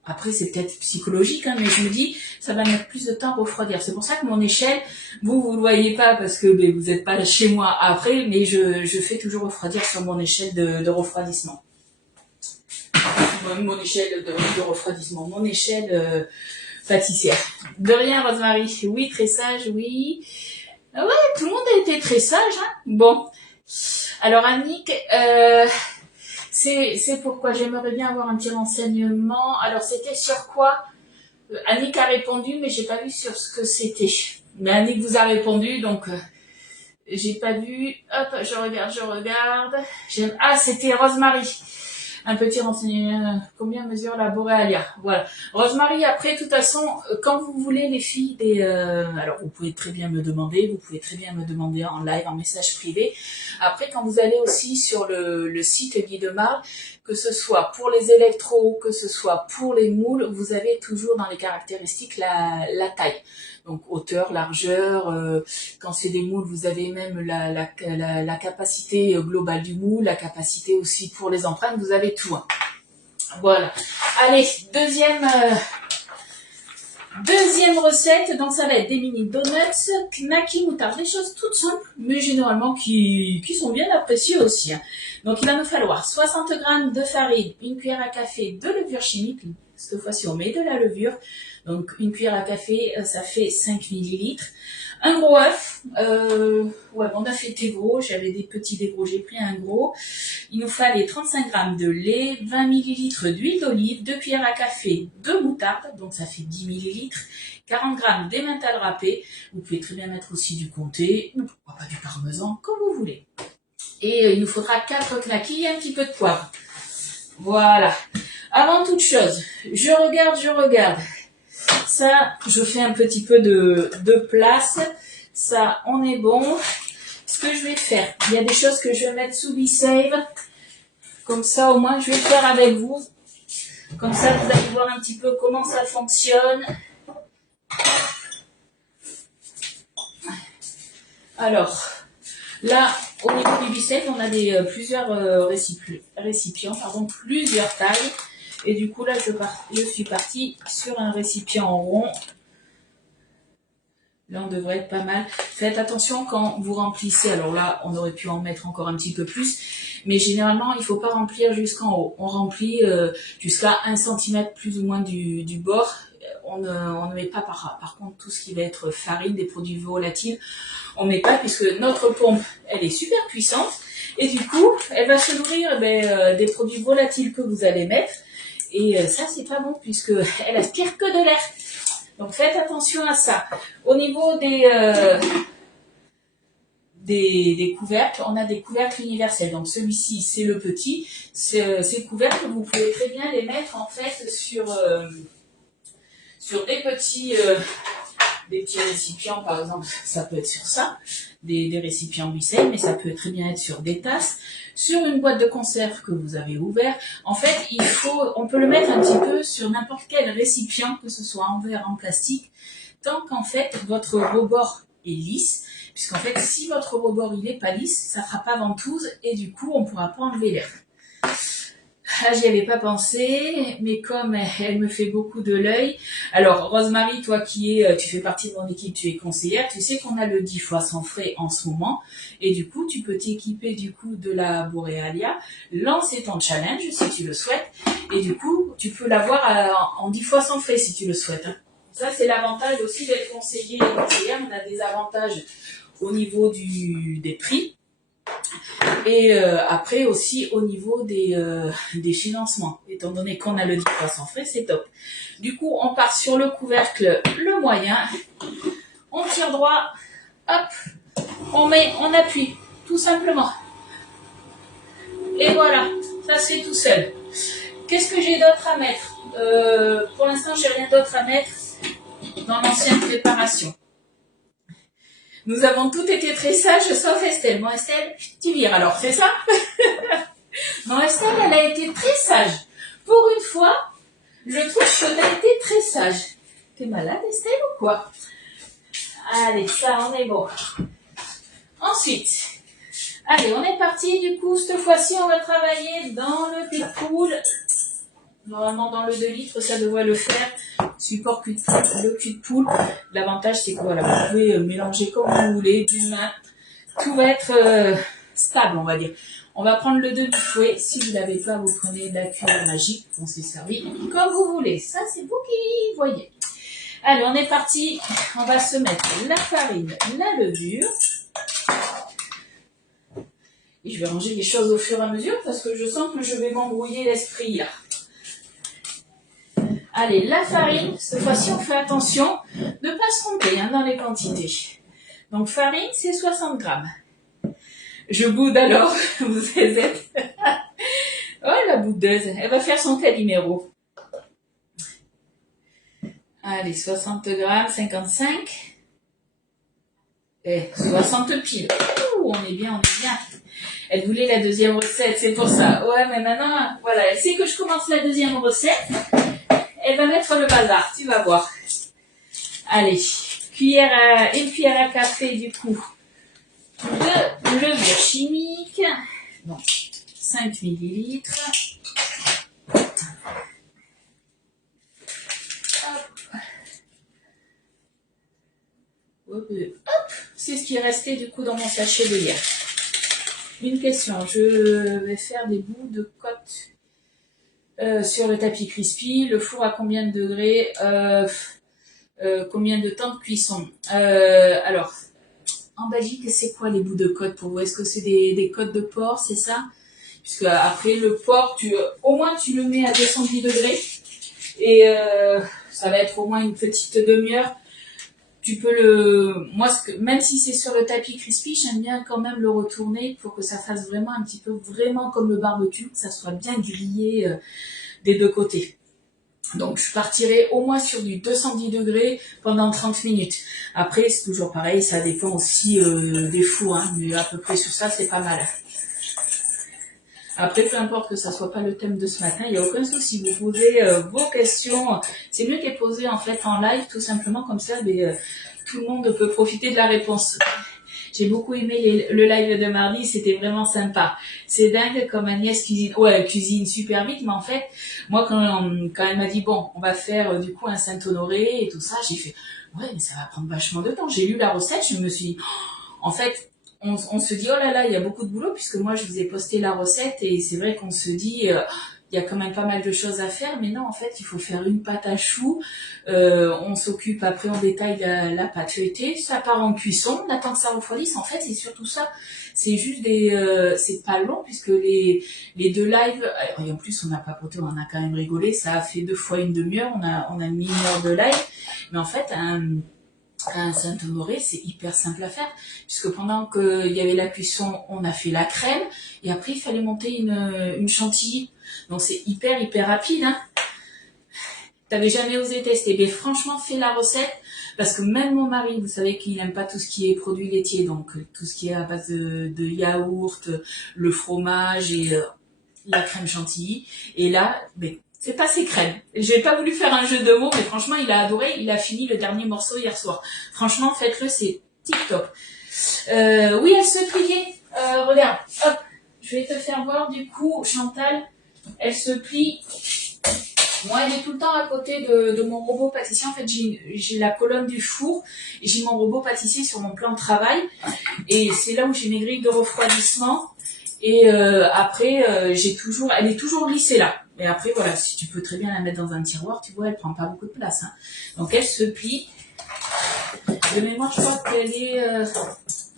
après c'est peut-être psychologique, hein, mais je me dis, ça va mettre plus de temps à refroidir. C'est pour ça que mon échelle, vous le voyez pas parce que vous n'êtes pas chez moi après, mais je fais toujours refroidir sur mon échelle de refroidissement. Mon échelle de refroidissement, mon échelle pâtissière. De rien, Rosemary. Oui, très sage, oui. Ah ouais, tout le monde a été très sage, hein. Bon. Alors, Annick, c'est pourquoi j'aimerais bien avoir un petit renseignement. Alors, c'était sur quoi? Annick a répondu, mais j'ai pas vu sur ce que c'était. Mais Annick vous a répondu, donc j'ai pas vu. Hop, je regarde. Ah, c'était Rosemary. Un petit renseignement, combien mesure la Boréalia? Voilà. Rosemary, après, de toute façon, quand vous voulez, les filles, alors vous pouvez très bien me demander, vous pouvez très bien me demander en live, en message privé. Après, quand vous allez aussi sur le site Guy de Marle, que ce soit pour les électros, que ce soit pour les moules, vous avez toujours dans les caractéristiques la taille. Donc hauteur, largeur, quand c'est des moules, vous avez même la capacité globale du moule, la capacité aussi pour les empreintes, vous avez tout. Hein. Voilà. Allez, deuxième recette, donc ça va être des mini donuts, knacky moutarde, des choses toutes simples, mais généralement qui sont bien appréciées aussi. Hein. Donc il va nous falloir 60 g de farine, une cuillère à café de levure chimique, cette fois-ci on met de la levure, donc une cuillère à café, ça fait 5 ml. Un gros œuf, ouais, mon œuf était gros, j'avais des petits des gros, j'ai pris un gros. Il nous fallait 35 g de lait, 20 ml d'huile d'olive, 2 cuillères à café de moutarde, donc ça fait 10 ml, 40 g d'emmental râpé, vous pouvez très bien mettre aussi du comté, ou pourquoi pas du parmesan, comme vous voulez. Et il nous faudra 4 knackis et un petit peu de poivre. Voilà. Avant toute chose, je regarde. Ça, je fais un petit peu de place. Ça, on est bon. Ce que je vais faire, il y a des choses que je vais mettre sous B-Save. Comme ça, au moins, je vais le faire avec vous. Comme ça, vous allez voir un petit peu comment ça fonctionne. Alors, là, au niveau du B-Save, on a plusieurs récipients, plusieurs tailles. Et du coup, là, je suis partie sur un récipient rond. Là, on devrait être pas mal. Faites attention quand vous remplissez. Alors là, on aurait pu en mettre encore un petit peu plus. Mais généralement, il ne faut pas remplir jusqu'en haut. On remplit jusqu'à 1 cm plus ou moins du bord. On ne met pas par contre tout ce qui va être farine, des produits volatiles. On ne met pas puisque notre pompe, elle est super puissante. Et du coup, elle va se nourrir des produits volatiles que vous allez mettre. Et ça, c'est pas bon puisqu'elle aspire que de l'air. Donc faites attention à ça. Au niveau des couvercles, on a des couvercles universels. Donc celui-ci, c'est le petit. Ces couvercles, vous pouvez très bien les mettre en fait sur des petits récipients, par exemple. Ça peut être sur ça, des récipients B-Save, mais ça peut très bien être sur des tasses, sur une boîte de conserve que vous avez ouverte. En fait, on peut le mettre un petit peu sur n'importe quel récipient, que ce soit en verre, en plastique, tant qu'en fait votre rebord est lisse, puisqu'en fait si votre rebord il est pas lisse, ça fera pas ventouse et du coup on pourra pas enlever l'air. Ah, j'y avais pas pensé, mais comme elle me fait beaucoup de l'œil. Alors, Rosemary, toi tu fais partie de mon équipe, tu es conseillère, tu sais qu'on a le 10 fois sans frais en ce moment, et du coup, tu peux t'équiper du coup de la Boréalia, lancer ton challenge si tu le souhaites, et du coup, tu peux l'avoir en 10 fois sans frais si tu le souhaites. Hein. Ça, c'est l'avantage aussi d'être conseiller et conseillère. On a des avantages au niveau des prix. Et après aussi au niveau des financements, étant donné qu'on a le 10 fois sans frais, c'est top. Du coup, on part sur le couvercle, le moyen, on tire droit, hop, on appuie, tout simplement. Et voilà, ça c'est tout seul. Qu'est-ce que j'ai d'autre à mettre? Pour l'instant, j'ai rien d'autre à mettre dans l'ancienne préparation. Nous avons toutes été très sages, sauf Estelle. Bon, Estelle, tu vires alors, c'est ça? Non, Estelle, elle a été très sage. Pour une fois, je trouve qu'elle a été très sage. T'es malade, Estelle, ou quoi? Allez, ça, on est bon. Ensuite, Allez, on est parti. Du coup, cette fois-ci, on va travailler dans le lait de poule. Normalement, dans le 2 litres, ça devrait le faire. Support cul de poule, le cul de poule. L'avantage, c'est que voilà, vous pouvez mélanger comme vous voulez, d'une main. Tout va être stable, on va dire. On va prendre le demi-fouet. Si vous l'avez pas, vous prenez la cuillère magique. On s'est servi comme vous voulez. Ça, c'est vous qui voyez. Allez, on est parti. On va se mettre la farine, la levure. Et je vais ranger les choses au fur et à mesure parce que je sens que je vais m'embrouiller l'esprit là. Allez, la farine, cette fois-ci, on fait attention de ne pas se tromper dans les quantités. Donc, farine, c'est 60 grammes. Je boude alors, vous êtes... Oh, la boudeuse, elle va faire son caliméro. Allez, 60 grammes, 55. Et 60 piles. Ouh, on est bien. Elle voulait la deuxième recette, c'est pour ça. Ouais, mais maintenant, voilà, elle sait que je commence la deuxième recette. Elle va mettre le bazar, tu vas voir. Allez, une cuillère à café, du coup, de levure chimique. Donc, 5 millilitres. Hop, c'est ce qui est resté du coup dans mon sachet de hier. Une question, je vais faire des bouts de côte sur le tapis crispy. Le four à combien de degrés, combien de temps de cuisson? Alors, en Belgique, c'est quoi les bouts de côte pour vous? Est-ce que c'est des côtes de porc, c'est ça? Puisque après le porc, au moins tu le mets à 210 degrés et ça va être au moins une petite demi-heure. Tu peux même si c'est sur le tapis crispy, j'aime bien quand même le retourner pour que ça fasse vraiment un petit peu, vraiment comme le barbecue, que ça soit bien grillé des deux côtés. Donc, je partirai au moins sur du 210 degrés pendant 30 minutes. Après, c'est toujours pareil, ça dépend aussi des fours, hein, mais à peu près sur ça, c'est pas mal. Après, peu importe que ça soit pas le thème de ce matin, il n'y a aucun souci. Vous posez vos questions. C'est mieux qu'elles posées en fait en live, tout simplement comme ça, mais tout le monde peut profiter de la réponse. J'ai beaucoup aimé le live de mardi, c'était vraiment sympa. C'est dingue comme Agnès cuisine. Ouais, elle cuisine super vite, mais en fait, moi quand elle m'a dit bon, on va faire du coup un Saint-Honoré et tout ça, j'ai fait ouais, mais ça va prendre vachement de temps. J'ai lu la recette, je me suis dit en fait. On se dit, oh là là, il y a beaucoup de boulot, puisque moi, je vous ai posté la recette, et c'est vrai qu'on se dit, il y a quand même pas mal de choses à faire, mais non, en fait, il faut faire une pâte à choux, on s'occupe après en détail de la pâte feuilletée, ça part en cuisson, on attend que ça refroidisse, en fait, c'est surtout ça. C'est juste c'est pas long, puisque les deux lives, et en plus, on a papoté, on a quand même rigolé, ça a fait 2 fois une demi-heure, on a mis 1 heure de live, mais en fait, un Saint-Honoré, c'est hyper simple à faire, puisque pendant qu'il y avait la cuisson, on a fait la crème, et après il fallait monter une chantilly. Donc c'est hyper rapide. Hein. T'avais jamais osé tester, mais franchement, fais la recette, parce que même mon mari, vous savez qu'il n'aime pas tout ce qui est produits laitiers, donc tout ce qui est à base de yaourt, le fromage et la crème chantilly. Et là, c'est pas ses crèmes. J'ai pas voulu faire un jeu de mots, mais franchement, il a adoré. Il a fini le dernier morceau hier soir. Franchement, faites-le, c'est tip-top. Oui, elle se pliait. Regarde, hop, je vais te faire voir du coup, Chantal, elle se plie. Moi, elle est tout le temps à côté de mon robot pâtissier. En fait, j'ai la colonne du four et j'ai mon robot pâtissier sur mon plan de travail. Et c'est là où j'ai mes grilles de refroidissement. Et après, elle est toujours glissée là. Mais après, voilà, si tu peux très bien la mettre dans un tiroir, tu vois, elle prend pas beaucoup de place. Hein. Donc, elle se plie. De mémoire, je crois qu'elle est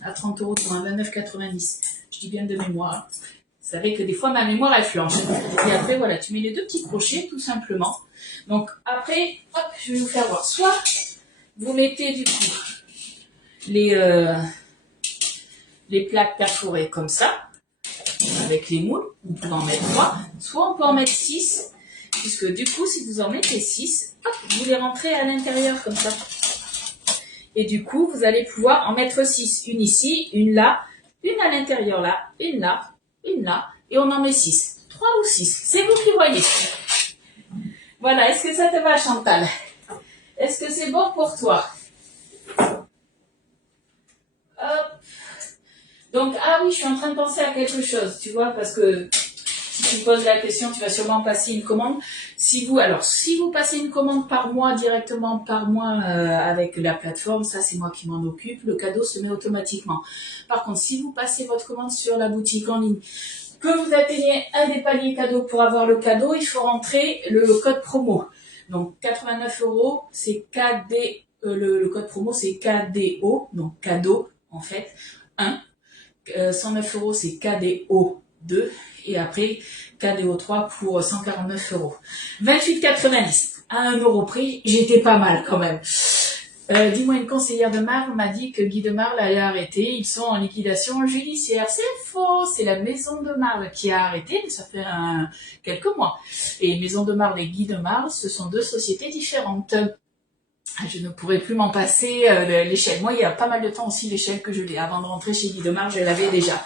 à 30 € pour un 29,90. Je dis bien de mémoire. Vous savez que des fois, ma mémoire, elle flanche. Et après, voilà, tu mets les 2 petits crochets, tout simplement. Donc, après, hop, je vais vous faire voir. Soit, vous mettez du coup les plaques perforées comme ça, avec les moules, on peut en mettre 3, soit on peut en mettre 6, puisque du coup, si vous en mettez 6, hop, vous les rentrez à l'intérieur comme ça. Et du coup, vous allez pouvoir en mettre 6. Une ici, une là, une à l'intérieur là, une là, et on en met 6. 3 ou 6, c'est vous qui voyez. Voilà, est-ce que ça te va, Chantal? Est-ce que c'est bon pour toi? Hop. Donc, ah oui, je suis en train de penser à quelque chose, tu vois, parce que si tu me poses la question, tu vas sûrement passer une commande. Si vous passez une commande par mois, directement par mois avec la plateforme, ça c'est moi qui m'en occupe, le cadeau se met automatiquement. Par contre, si vous passez votre commande sur la boutique en ligne, que vous atteignez un des paliers cadeau pour avoir le cadeau, il faut rentrer le code promo. Donc 89 €, c'est KD, le code promo c'est KDO, donc cadeau en fait, 1. 109 €, c'est KDO 2. Et après, KDO 3 pour 149 €. 28,90 à 1 € prix, j'étais pas mal quand même. Dis-moi, une conseillère de Marle m'a dit que Guy de Marle allait arrêter. Ils sont en liquidation judiciaire. C'est faux, c'est la Maison de Marle qui a arrêté, mais ça fait quelques mois. Et Maison de Marle et Guy de Marle, ce sont deux sociétés différentes. Je ne pourrais plus m'en passer l'échelle. Moi, il y a pas mal de temps aussi l'échelle que je l'ai. Avant de rentrer chez Guy de Marle, je l'avais déjà.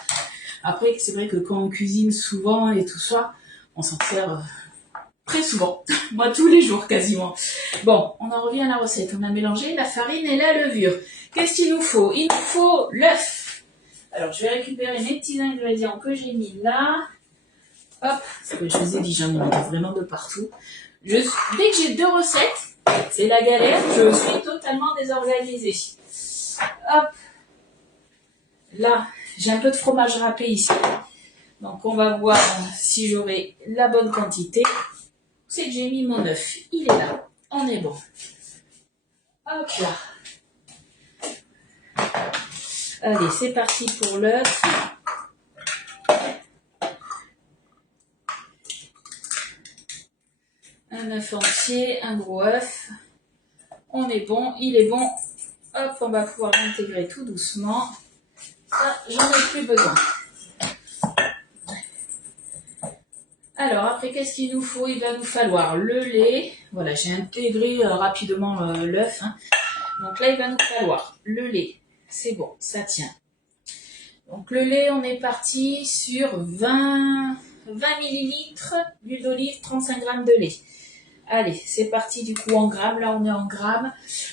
Après, c'est vrai que quand on cuisine souvent et tout ça, on s'en sert très souvent. Moi, tous les jours quasiment. Bon, on en revient à la recette. On a mélangé la farine et la levure. Qu'est-ce qu'il nous faut? Il nous faut l'œuf. Alors, je vais récupérer mes petits ingrédients que j'ai mis là. Hop, parce que je vous ai dit, j'en ai mis vraiment de partout. Dès que j'ai 2 recettes, c'est la galère, je suis totalement désorganisée. Hop. Là, j'ai un peu de fromage râpé ici. Donc, on va voir si j'aurai la bonne quantité. C'est que j'ai mis mon œuf. Il est là. On est bon. Hop là. Allez, c'est parti pour l'œuf. Un œuf entier, un gros œuf. On est bon, il est bon. Hop, on va pouvoir l'intégrer tout doucement. Ça, j'en ai plus besoin. Alors, après, qu'est-ce qu'il nous faut? Il va nous falloir le lait. Voilà, j'ai intégré rapidement l'œuf. Hein. Donc là, il va nous falloir le lait. C'est bon, ça tient. Donc le lait, on est parti sur 20 ml d'huile d'olive, 35 g de lait. Allez, c'est parti du coup en grammes. Là, on est en grammes.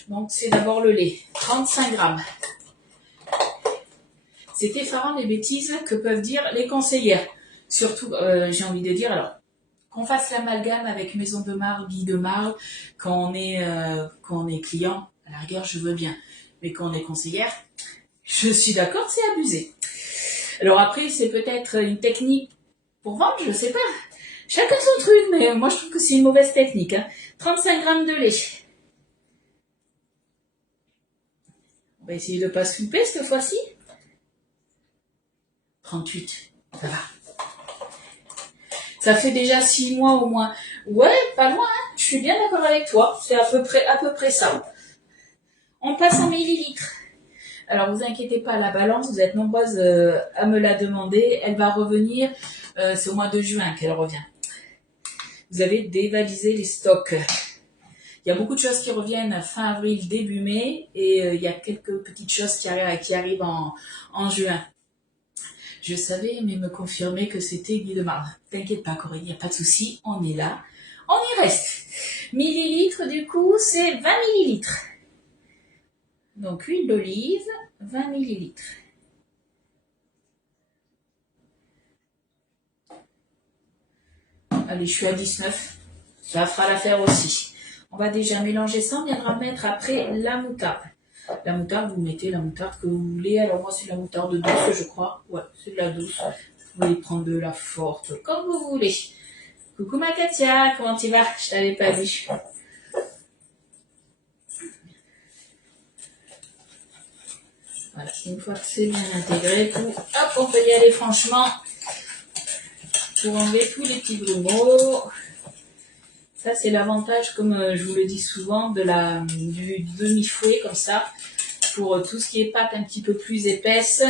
Donc, c'est d'abord le lait. 35 g. C'est effarant les bêtises que peuvent dire les conseillères. Surtout, j'ai envie de dire, alors, qu'on fasse l'amalgame avec Maison de Marle, Guy de Marle, quand on est client, à la rigueur, je veux bien. Mais quand on est conseillère, je suis d'accord, c'est abusé. Alors après, c'est peut-être une technique pour vendre, je sais pas. Chacun son truc, mais moi je trouve que c'est une mauvaise technique. Hein. 35 g de lait. On va essayer de ne pas se louper cette fois-ci. 38, ça va. Ça fait déjà 6 mois au moins. Ouais, pas loin, hein. Je suis bien d'accord avec toi. C'est à peu près ça. On passe en millilitres. Alors, vous inquiétez pas, la balance, vous êtes nombreuses à me la demander. Elle va revenir, c'est au mois de juin qu'elle revient. Vous avez dévalisé les stocks. Il y a beaucoup de choses qui reviennent fin avril, début mai, et il y a quelques petites choses qui arrivent en juin. Je savais, mais me confirmer que c'était Guy de Marle. T'inquiète pas, Corinne, il n'y a pas de souci, on est là. On y reste. Millilitres, du coup, c'est 20 millilitres. Donc, huile d'olive, 20 millilitres. Allez, je suis à 19. Ça fera l'affaire aussi. On va déjà mélanger ça. On viendra mettre après la moutarde. La moutarde, vous mettez la moutarde que vous voulez. Alors moi, c'est de la moutarde douce, je crois. Ouais, c'est de la douce. Vous pouvez prendre de la forte, comme vous voulez. Coucou ma Katia, comment tu vas? Je t'avais pas dit. Voilà, une fois que c'est bien intégré, hop, on peut y aller franchement pour enlever tous les petits grumeaux. Ça, c'est l'avantage, comme je vous le dis souvent, du demi-fouet comme ça. Pour tout ce qui est pâte un petit peu plus épaisse,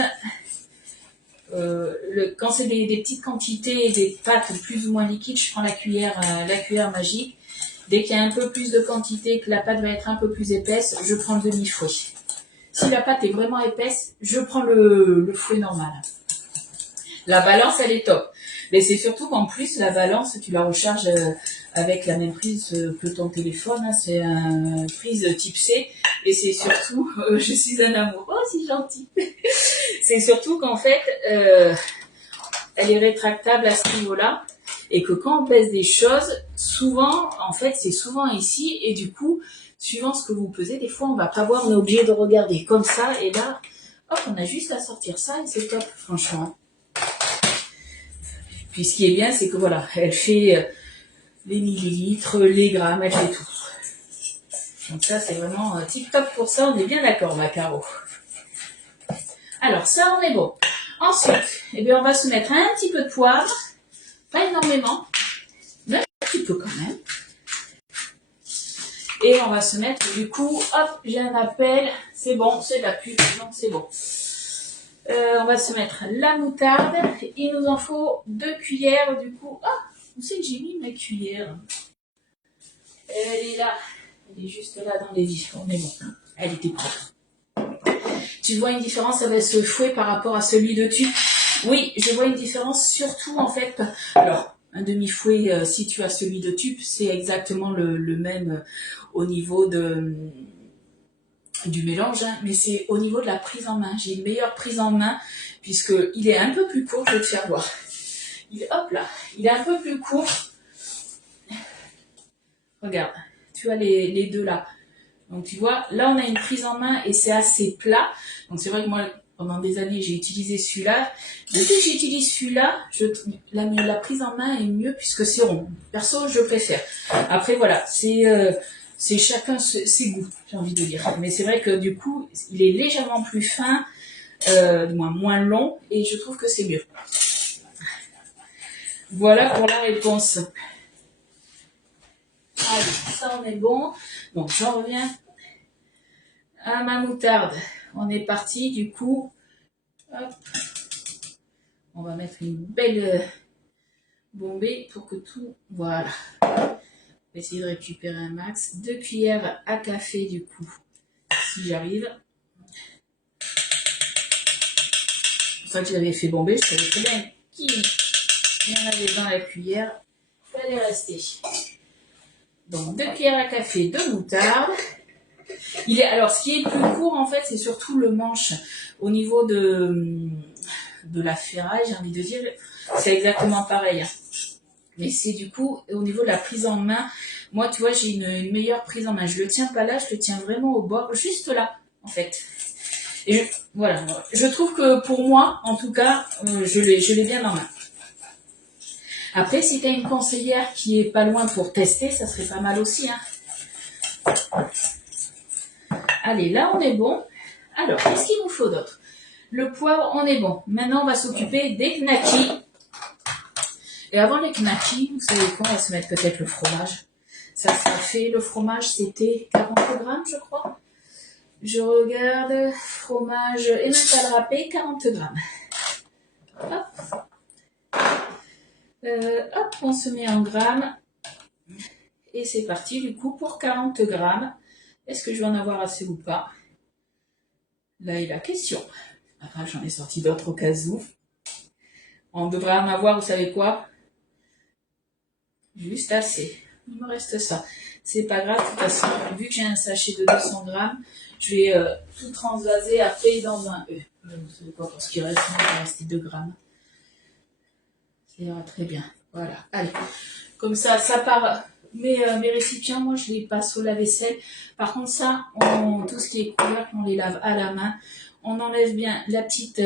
quand c'est des petites quantités, des pâtes plus ou moins liquides, je prends la cuillère magique. Dès qu'il y a un peu plus de quantité, que la pâte va être un peu plus épaisse, je prends le demi-fouet. Si la pâte est vraiment épaisse, je prends le fouet normal. La balance, elle est top. Mais c'est surtout qu'en plus, la balance, tu la recharges avec la même prise que ton téléphone. Hein. C'est une prise type C. Et c'est surtout, je suis un amour. Oh, c'est gentil. C'est surtout qu'en fait, elle est rétractable à ce niveau-là. Et que quand on pèse des choses, souvent, en fait, c'est souvent ici. Et du coup, suivant ce que vous pesez, des fois, on va pas voir, on est obligé de regarder comme ça. Et là, hop, on a juste à sortir ça et c'est top, franchement. Puis ce qui est bien, c'est que voilà, elle fait les millilitres, les grammes, elle fait tout. Donc ça, c'est vraiment tip top pour ça, on est bien d'accord, ma Caro. Alors ça, on est bon. Ensuite, eh bien, on va se mettre un petit peu de poivre, pas énormément, mais un petit peu quand même. Et on va se mettre du coup, hop, j'ai un appel, c'est bon, c'est de la pub, donc c'est bon. On va se mettre la moutarde, il nous en faut 2 cuillères du coup. Ah, où c'est que j'ai mis ma cuillère? Elle est là, elle est juste là dans les vis, on est bon, elle était propre. Tu vois une différence avec ce fouet par rapport à celui de tube? Oui, je vois une différence surtout en fait. Alors, un demi-fouet, si tu as celui de tube, c'est exactement le même au niveau du mélange, hein, mais c'est au niveau de la prise en main. J'ai une meilleure prise en main puisqu'il est un peu plus court, je vais te faire voir. Hop là, il est un peu plus court. Regarde, tu as les deux là. Donc tu vois, là on a une prise en main et c'est assez plat. Donc c'est vrai que moi, pendant des années, j'ai utilisé celui-là. Depuis que j'utilise celui-là, la prise en main est mieux puisque c'est rond. Perso, je préfère. Après voilà, c'est chacun ses goûts, j'ai envie de dire. Mais c'est vrai que du coup, il est légèrement plus fin, moins long, et je trouve que c'est mieux. Voilà pour la réponse. Allez, ça on est bon. Donc j'en reviens à ma moutarde. On est parti, du coup, hop, on va mettre une belle bombée pour que tout, voilà. On va essayer de récupérer un max. 2 cuillères à café du coup, si j'arrive. C'est pour ça que je l'avais fait bomber, je savais très bien qu'il y en avait dans la cuillère. Elle est restée. Donc 2 cuillères à café de moutarde. Alors ce qui est plus court en fait, c'est surtout le manche au niveau de la ferraille, j'ai envie de dire, c'est exactement pareil. Mais c'est du coup au niveau de la prise en main, moi tu vois j'ai une meilleure prise en main. Je le tiens pas là, je le tiens vraiment au bord, juste là en fait. Et voilà, je trouve que pour moi, en tout cas, je l'ai bien en main. Après, si tu as une conseillère qui est pas loin pour tester, ça serait pas mal aussi. Hein. Allez, là on est bon. Alors, qu'est-ce qu'il nous faut d'autre? Le poivre, on est bon. Maintenant, on va s'occuper des knackis. Et avant les knackis, vous savez quoi? On va se mettre peut-être le fromage. Ça sera fait. Le fromage, c'était 40 grammes, je crois. Je regarde. Fromage Emmental râpé, 40 grammes. Hop. Hop, on se met en grammes. Et c'est parti, du coup, pour 40 grammes. Est-ce que je vais en avoir assez ou pas? Là est la question. Après, j'en ai sorti d'autres au cas où. On devrait en avoir, vous savez quoi? Juste assez. Il me reste ça. C'est pas grave, de toute façon, vu que j'ai un sachet de 200 grammes, je vais tout transvaser après dans un E. Vous savez quoi, pour ce qui reste, il va rester 2 grammes. Ça ira très bien. Voilà. Allez. Comme ça part. Mes récipients, moi, je les passe au lave-vaisselle. Par contre, ça, tout ce qui est couvert, on les lave à la main. On enlève bien la petite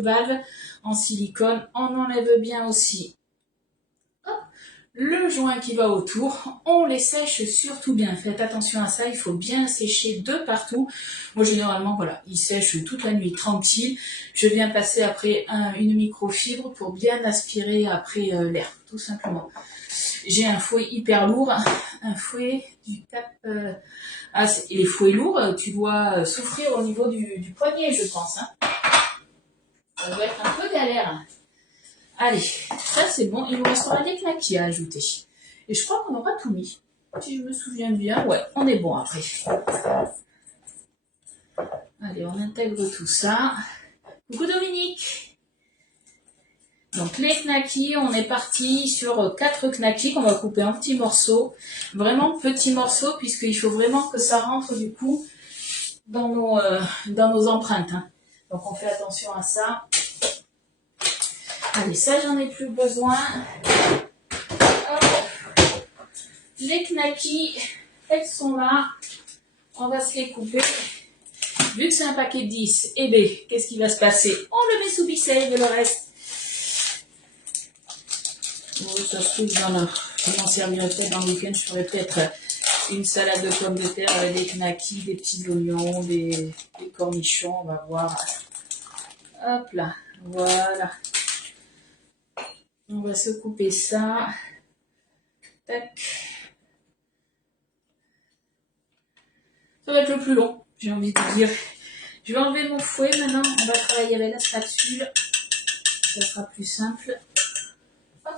valve en silicone. On enlève bien aussi le joint qui va autour. On les sèche surtout bien. Faites attention à ça, il faut bien sécher de partout. Moi, généralement, voilà, ils sèchent toute la nuit tranquille. Je viens passer après une microfibre pour bien aspirer après l'air, tout simplement. J'ai un fouet hyper lourd, un fouet du cap. Les fouets lourds, tu dois souffrir au niveau du poignet, je pense. Hein. Ça doit être un peu galère. Allez, ça c'est bon. Il nous restera des knackis à ajouter. Et je crois qu'on aura tout mis. Si je me souviens bien, ouais, on est bon après. Allez, on intègre tout ça. Coucou Dominique. Donc les knackis, on est parti sur 4 knackis qu'on va couper en petits morceaux. Vraiment petits morceaux puisqu'il faut vraiment que ça rentre du coup dans nos empreintes. Hein. Donc on fait attention à ça. Allez, ça j'en ai plus besoin. Hop. Les knackis, elles sont là. On va se les couper. Vu que c'est un paquet de 10, eh bien, qu'est-ce qui va se passer? On le met sous Big-Save et le reste. Bon, ça se trouve, je m'en servirai peut-être dans le week-end. Je ferai peut-être une salade de pommes de terre avec des knackis, des petits oignons, des cornichons. On va voir. Hop là, voilà. On va se couper ça. Tac. Ça va être le plus long, j'ai envie de dire. Je vais enlever mon fouet maintenant. On va travailler avec la spatule. Ça sera plus simple. Hop.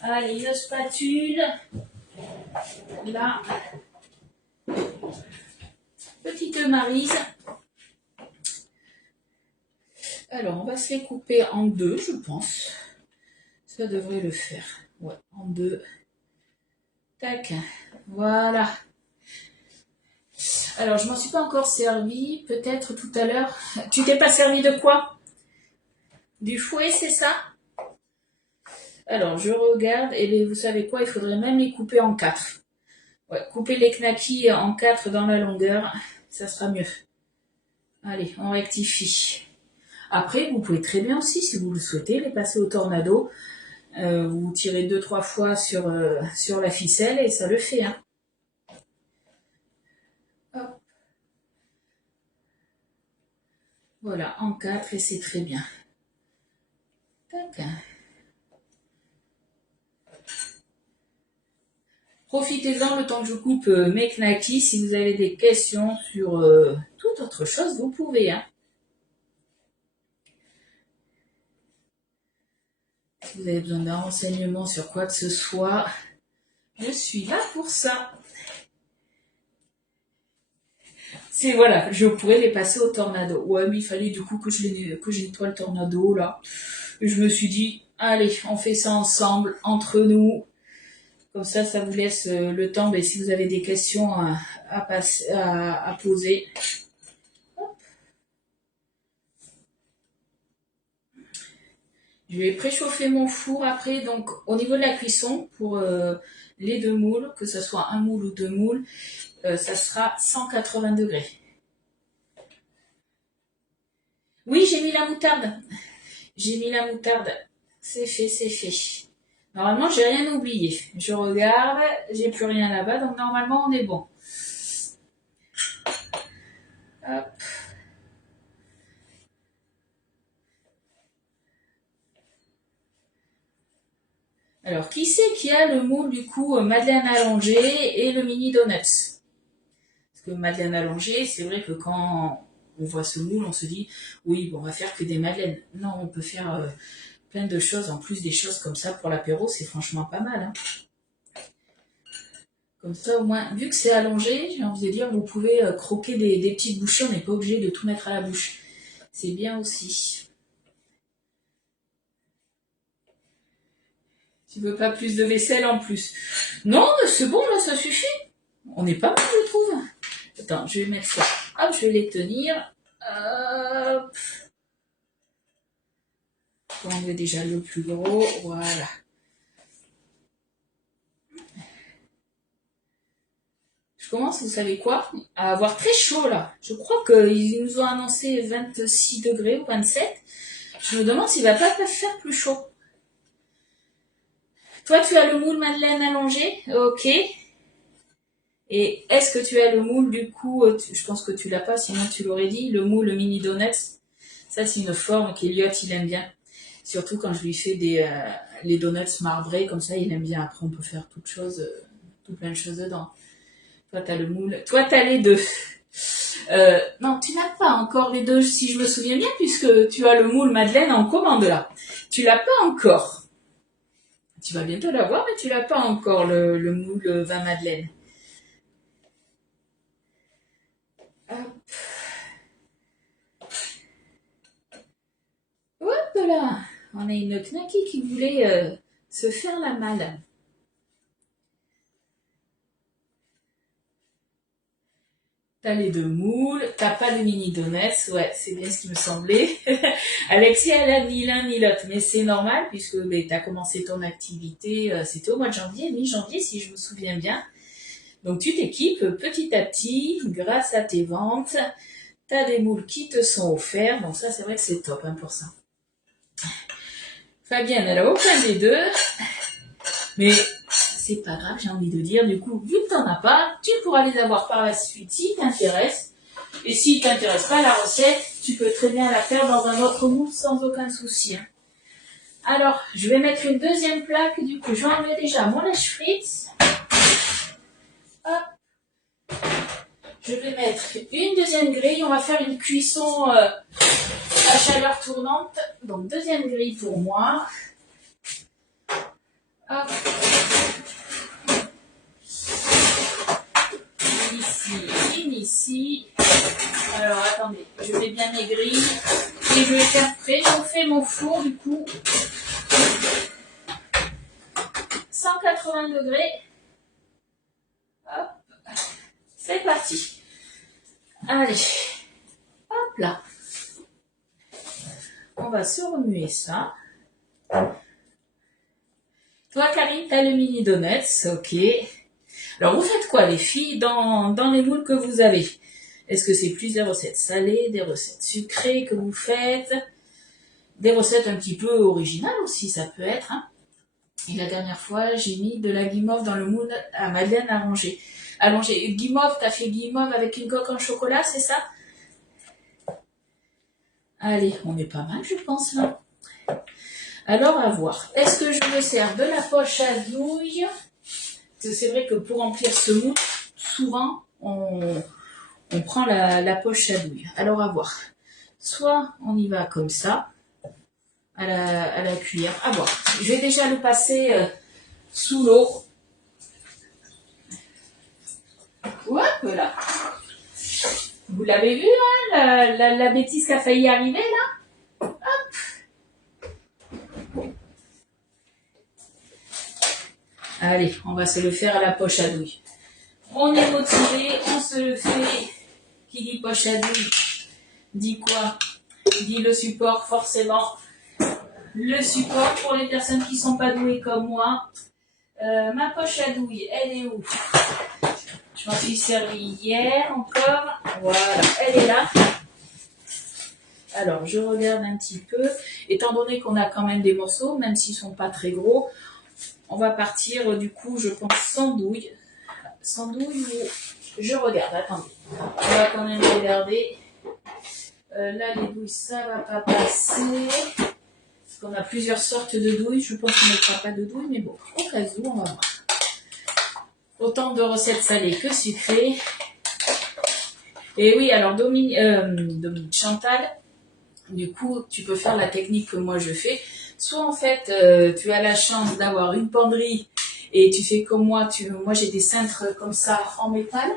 Allez, une spatule. Là. Petite maryse. Alors, on va se les couper en deux, je pense. Ça devrait le faire. Ouais, en deux. Tac. Voilà. Alors, je m'en suis pas encore servi. Peut-être tout à l'heure. Tu t'es pas servi de quoi? Du fouet, c'est ça? Alors, je regarde. Et bien, vous savez quoi? Il faudrait même les couper en 4. Ouais, couper les knackis en 4 dans la longueur. Ça sera mieux. Allez, on rectifie. Après, vous pouvez très bien aussi, si vous le souhaitez, les passer au tornado. Vous tirez 2-3 fois sur la ficelle et ça le fait. Hein. Hop. Voilà, en 4 et c'est très bien. Tac. Profitez-en le temps que je coupe mes knackis. Si vous avez des questions sur toute autre chose, vous pouvez. Hein. Si vous avez besoin d'un renseignement sur quoi que ce soit, je suis là pour ça. C'est voilà, je pourrais les passer au tornado. Ouais, mais il fallait du coup que je nettoie le tornado là. Et je me suis dit, allez, on fait ça ensemble, entre nous. Comme ça vous laisse le temps, mais si vous avez des questions à poser. Hop. Je vais préchauffer mon four après, donc au niveau de la cuisson, pour les 2 moules, que ce soit un moule ou 2 moules, ça sera 180 degrés. Oui, j'ai mis la moutarde. J'ai mis la moutarde. C'est fait, c'est fait. Normalement, j'ai rien oublié. Je regarde, j'ai plus rien là-bas, donc normalement, on est bon. Hop. Alors, qui c'est qui a le moule, du coup, Madeleine allongée et le mini donuts? Parce que Madeleine allongée, c'est vrai que quand on voit ce moule, on se dit, oui, bon, on va faire que des madeleines. Non, on peut faire plein de choses, en plus des choses comme ça pour l'apéro, c'est franchement pas mal. Hein. Comme ça, au moins, vu que c'est allongé, j'ai envie de dire, vous pouvez croquer des petites bouchées, on n'est pas obligé de tout mettre à la bouche. C'est bien aussi. Tu veux pas plus de vaisselle en plus? Non, c'est bon, là, ça suffit. On est pas mal, je trouve. Attends, je vais mettre ça. Hop, je vais les tenir. Hop. On va enlever déjà le plus gros. Voilà. Je commence, vous savez quoi, à avoir très chaud là. Je crois qu'ils nous ont annoncé 26 degrés ou 27. Je me demande s'il va pas faire plus chaud. Toi, tu as le moule Madeleine allongé, ok. Et est-ce que tu as le moule, du coup, je pense que tu l'as pas, sinon tu l'aurais dit, le moule mini donuts. Ça, c'est une forme qu'Eliott, il aime bien. Surtout quand je lui fais les donuts marbrés, comme ça, il aime bien. Après, on peut faire tout plein de choses dedans. Toi, t'as le moule. Toi, t'as les deux. Non, tu n'as pas encore les deux, si je me souviens bien, puisque tu as le moule Madeleine en commande là. Tu l'as pas encore. Tu vas bientôt l'avoir, mais tu l'as pas encore, le moule vin Madeleine. Hop. Hop là. On a une knacky qui voulait se faire la malle. T'as les deux moules, t'as pas de mini donuts, ouais, c'est bien ce qui me semblait. Alexis, elle a ni l'un ni l'autre, mais c'est normal puisque t'as commencé ton activité, c'était au mois de janvier, mi-janvier si je me souviens bien. Donc tu t'équipes petit à petit, grâce à tes ventes, t'as des moules qui te sont offerts, donc ça c'est vrai que c'est top hein, pour ça. Fabienne, elle a aucun des deux, mais c'est pas grave, j'ai envie de dire, du coup, vu que t'en as pas, tu pourras les avoir par la suite si t'intéresse. Et si t'intéresse pas la recette, tu peux très bien la faire dans un autre moule sans aucun souci. Hein. Alors, je vais mettre une deuxième plaque, du coup, je vais enlever déjà mon lèche fritz. Hop. Je vais mettre une deuxième grille, on va faire une cuisson à chaleur tournante. Donc, deuxième grille pour moi. Hop. Ici. Alors attendez, je mets bien mes grilles et je vais faire prêt. Je fais mon four du coup 180 degrés. Hop, c'est parti. Allez, hop là. On va se remuer ça. Toi Karine, t'as le mini donuts, ok. Alors vous faites quoi les filles dans les moules que vous avez? Est-ce que c'est plus des recettes salées, des recettes sucrées que vous faites? Des recettes un petit peu originales aussi, ça peut être. Hein. Et la dernière fois, j'ai mis de la guimauve dans le moule à Madeleine allongée. Guimauve, t'as fait guimauve avec une coque en chocolat, c'est ça? Allez, on est pas mal, je pense, là. Alors, à voir. Est-ce que je me sers de la poche à douille? C'est vrai que pour remplir ce moule, souvent, on prend la poche à douille. Alors, à voir. Soit on y va comme ça, à la cuillère. À voir. Je vais déjà le passer sous l'eau. Hop là. Vous l'avez vu, hein, la bêtise qui a failli arriver, là? Hop. Allez, on va se le faire à la poche à douille. On est motivé, on se le fait. Qui dit poche à douille dit quoi? Dit le support, forcément. Le support pour les personnes qui sont pas douées comme moi. Ma poche à douille, elle est où? Je m'en suis servi hier encore. Voilà, elle est là. Alors, je regarde un petit peu. Étant donné qu'on a quand même des morceaux, même s'ils sont pas très gros, on va partir du coup, je pense, sans douille. Sans douille ou... Je regarde, attendez. On va quand même regarder. Là, les douilles, ça va pas passer. Parce qu'on a plusieurs sortes de douilles. Je pense qu'on ne mettra pas de douilles, mais bon, au cas où, on va voir. Autant de recettes salées que sucrées. Et oui, alors Dominique Chantal, du coup, tu peux faire la technique que moi je fais. Soit en fait, tu as la chance d'avoir une penderie et tu fais comme moi. Moi, j'ai des cintres comme ça en métal.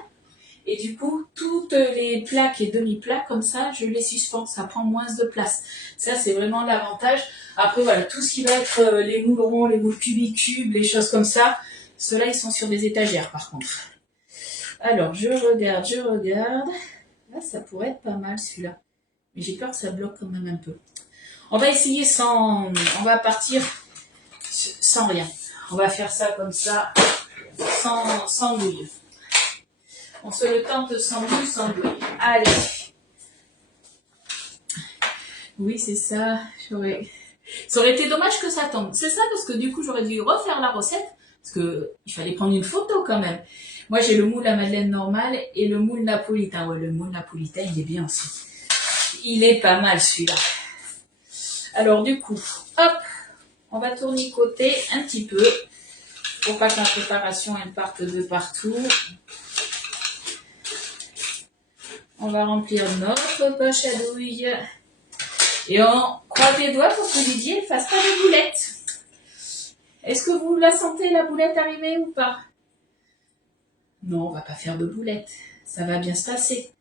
Et du coup, toutes les plaques et demi-plaques comme ça, je les suspends. Ça prend moins de place. Ça, c'est vraiment l'avantage. Après, voilà, tout ce qui va être les moules ronds, les moules cubicubes, les choses comme ça, ceux-là, ils sont sur des étagères par contre. Alors, je regarde. Là, ça pourrait être pas mal celui-là. Mais j'ai peur que ça bloque quand même un peu. On va essayer sans... On va partir sans rien. On va faire ça comme ça, sans douille. On se le tente sans douille. Allez. Oui, c'est ça. Ça aurait été dommage que ça tombe. C'est ça parce que du coup, j'aurais dû refaire la recette. Parce que il fallait prendre une photo quand même. Moi, j'ai le moule à madeleine normal et le moule napolitain. Ouais, le moule napolitain, il est bien aussi. Il est pas mal celui-là. Alors du coup, hop, on va tournicoter un petit peu pour pas que la préparation elle parte de partout. On va remplir notre poche à douille. Et on croise les doigts pour que Didier ne fasse pas de boulettes. Est-ce que vous la sentez la boulette arriver ou pas? Non, on va pas faire de boulettes. Ça va bien se passer.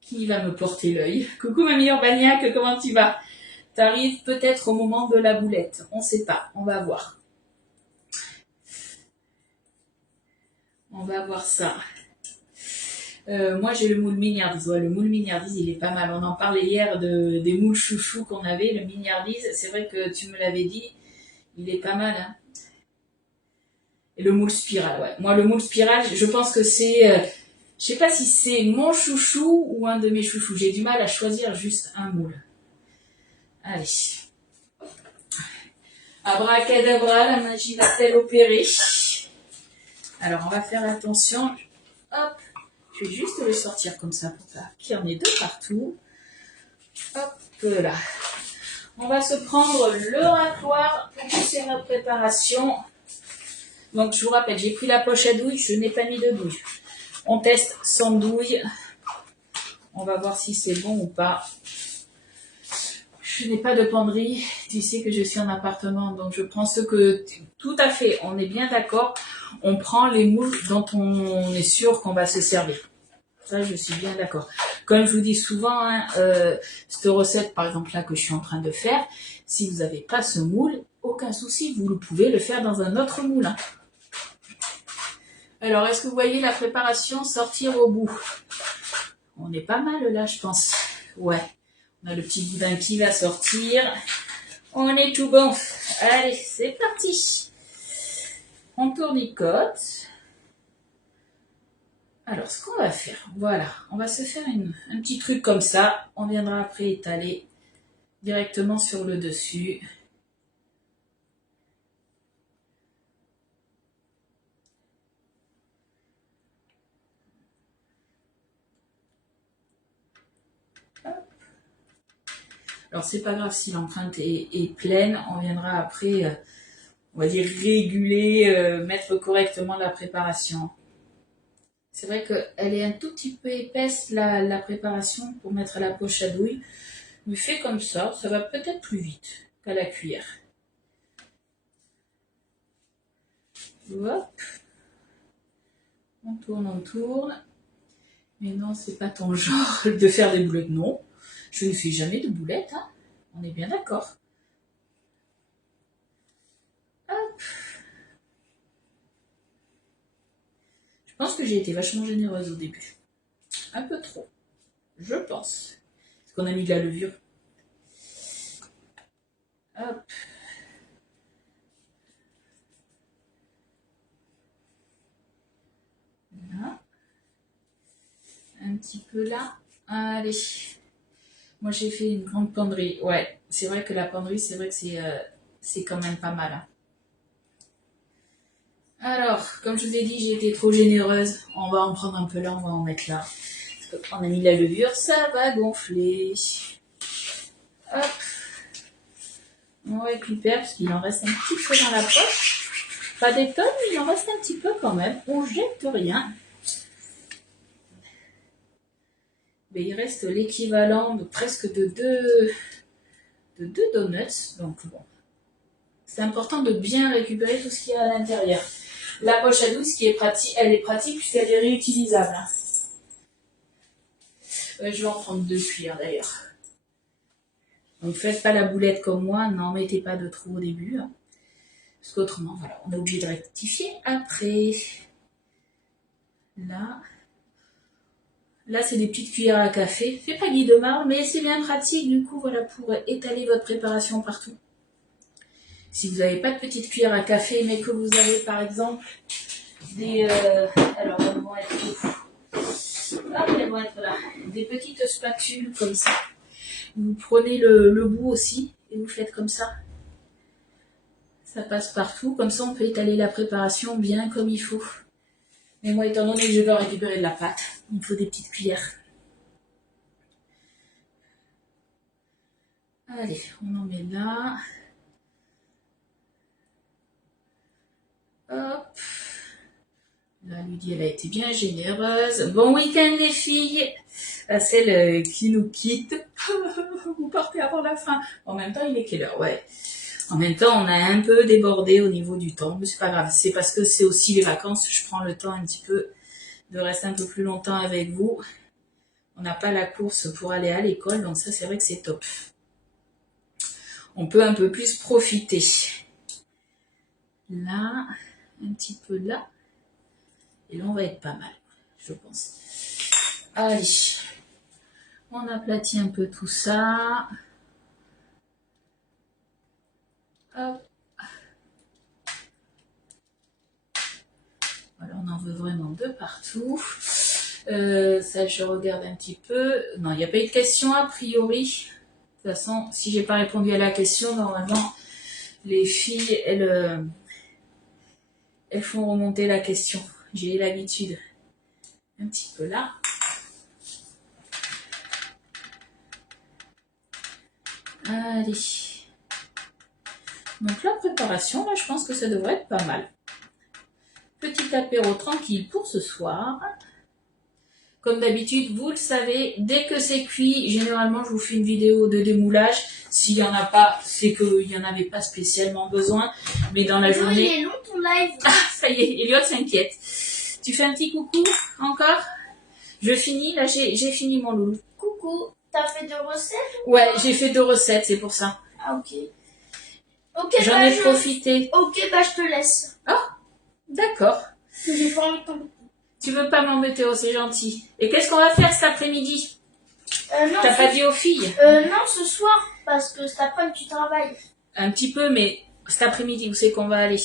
Qui va me porter l'œil? Coucou mamie Urbaniac, comment tu vas? T'arrives peut-être au moment de la boulette. On sait pas, on va voir. On va voir ça. Moi, j'ai le moule mignardise. Ouais, le moule mignardise, il est pas mal. On en parlait hier des moules chouchous qu'on avait. Le mignardise, c'est vrai que tu me l'avais dit, il est pas mal. Hein. Et le moule spirale, ouais. Moi, le moule spirale, je pense que c'est... je sais pas si c'est mon chouchou ou un de mes chouchous. J'ai du mal à choisir juste un moule. Allez. Abracadabra, la magie va-t-elle opérer? Alors, on va faire attention. Hop. Je vais juste le sortir comme ça pour pas qu'il y en ait deux partout. Hop là. On va se prendre le racloir pour pousser notre préparation. Donc, je vous rappelle, j'ai pris la poche à douille. Je n'ai pas mis de douille. On teste sans douille. On va voir si c'est bon ou pas. Je n'ai pas de penderie. Tu sais que je suis en appartement, donc je prends ce que... Tout à fait, on est bien d'accord. On prend les moules dont on est sûr qu'on va se servir. Ça, je suis bien d'accord. Comme je vous dis souvent, hein, cette recette, par exemple, là, que je suis en train de faire, si vous n'avez pas ce moule, aucun souci, vous pouvez le faire dans un autre moule. Hein. Alors, est-ce que vous voyez la préparation sortir au bout? On est pas mal là, je pense. Ouais. On a le petit boudin qui va sortir. On est tout bon. Allez, c'est parti. On tournicote. Alors, ce qu'on va faire, voilà, on va se faire un petit truc comme ça. On viendra après étaler directement sur le dessus. Hop. Alors, c'est pas grave si l'empreinte est pleine. On viendra après, on va dire, réguler, mettre correctement la préparation. C'est vrai qu'elle est un tout petit peu épaisse, la préparation, pour mettre la poche à douille. Mais fait comme ça va peut-être plus vite qu'à la cuillère. Hop. On tourne. Mais non, c'est pas ton genre de faire des boulettes. Non, je ne fais jamais de boulettes. Hein. On est bien d'accord. Hop. Je pense que j'ai été vachement généreuse au début. Un peu trop. Je pense. Parce qu'on a mis de la levure. Hop. Là. Un petit peu là. Allez. Moi, j'ai fait une grande penderie. Ouais, c'est vrai que la penderie, c'est vrai que c'est quand même pas mal. Hein. Alors, comme je vous ai dit, j'ai été trop généreuse. On va en prendre un peu là, on va en mettre là. Parce qu'on a mis la levure, ça va gonfler. Hop. On récupère, parce qu'il en reste un petit peu dans la poche. Pas des tonnes, mais il en reste un petit peu quand même. On jette rien. Mais il reste l'équivalent de presque de deux donuts. Donc bon. C'est important de bien récupérer tout ce qu'il y a à l'intérieur. La poche à douille, ce qui est pratique, elle est pratique puisqu'elle est réutilisable. Je vais en prendre 2 cuillères d'ailleurs. Donc faites pas la boulette comme moi, n'en mettez pas de trop au début. Hein. Parce qu'autrement, voilà, on est obligé de rectifier après. Là c'est des petites cuillères à café. C'est pas Guy de marbre, mais c'est bien pratique du coup, voilà, pour étaler votre préparation partout. Si vous n'avez pas de petites cuillères à café, mais que vous avez par exemple des... alors elles vont être où? Hop, elles vont être là. Des petites spatules comme ça. Vous prenez le bout aussi et vous faites comme ça. Ça passe partout. Comme ça, on peut étaler la préparation bien comme il faut. Mais moi, étant donné que je veux récupérer de la pâte, il me faut des petites cuillères. Allez, on en met là. Hop. Là, Ludie, elle a été bien généreuse. Bon week-end, les filles. À celle qui nous quitte. Vous partez avant la fin. En même temps, il est quelle heure? Ouais. En même temps, on a un peu débordé au niveau du temps. Mais c'est pas grave. C'est parce que c'est aussi les vacances. Je prends le temps un petit peu de rester un peu plus longtemps avec vous. On n'a pas la course pour aller à l'école. Donc ça, c'est vrai que c'est top. On peut un peu plus profiter. Là. Un petit peu là. Et là, on va être pas mal, je pense. Allez, on aplatit un peu tout ça. Hop. Voilà, on en veut vraiment de partout. Ça, je regarde un petit peu. Non, il n'y a pas eu de question a priori. De toute façon, si j'ai pas répondu à la question, normalement, les filles, elles font remonter la question. J'ai l'habitude. Un petit peu là. Allez. Donc la préparation, là, je pense que ça devrait être pas mal. Petit apéro tranquille pour ce soir. Comme d'habitude, vous le savez, dès que c'est cuit, généralement, je vous fais une vidéo de démoulage. S'il n'y en a pas, c'est qu'il n'y en avait pas spécialement besoin. Mais dans la journée... Il est long ton live. Ah, ça y est, Elliot s'inquiète. Tu fais un petit coucou encore? Je finis, là, j'ai fini mon loulou. Coucou, t'as fait 2 recettes? Ouais, j'ai fait 2 recettes, c'est pour ça. Ah, ok. Ok, J'en ai profité. Ok, bah je te laisse. Oh, d'accord. J'ai pas envie de t'embêter. Tu veux pas m'embêter, oh, c'est gentil. Et qu'est-ce qu'on va faire cet après-midi? Non, T'as pas dit aux filles? Non, ce soir, parce que cet après-midi tu travailles. Un petit peu, mais cet après-midi, où c'est qu'on va aller?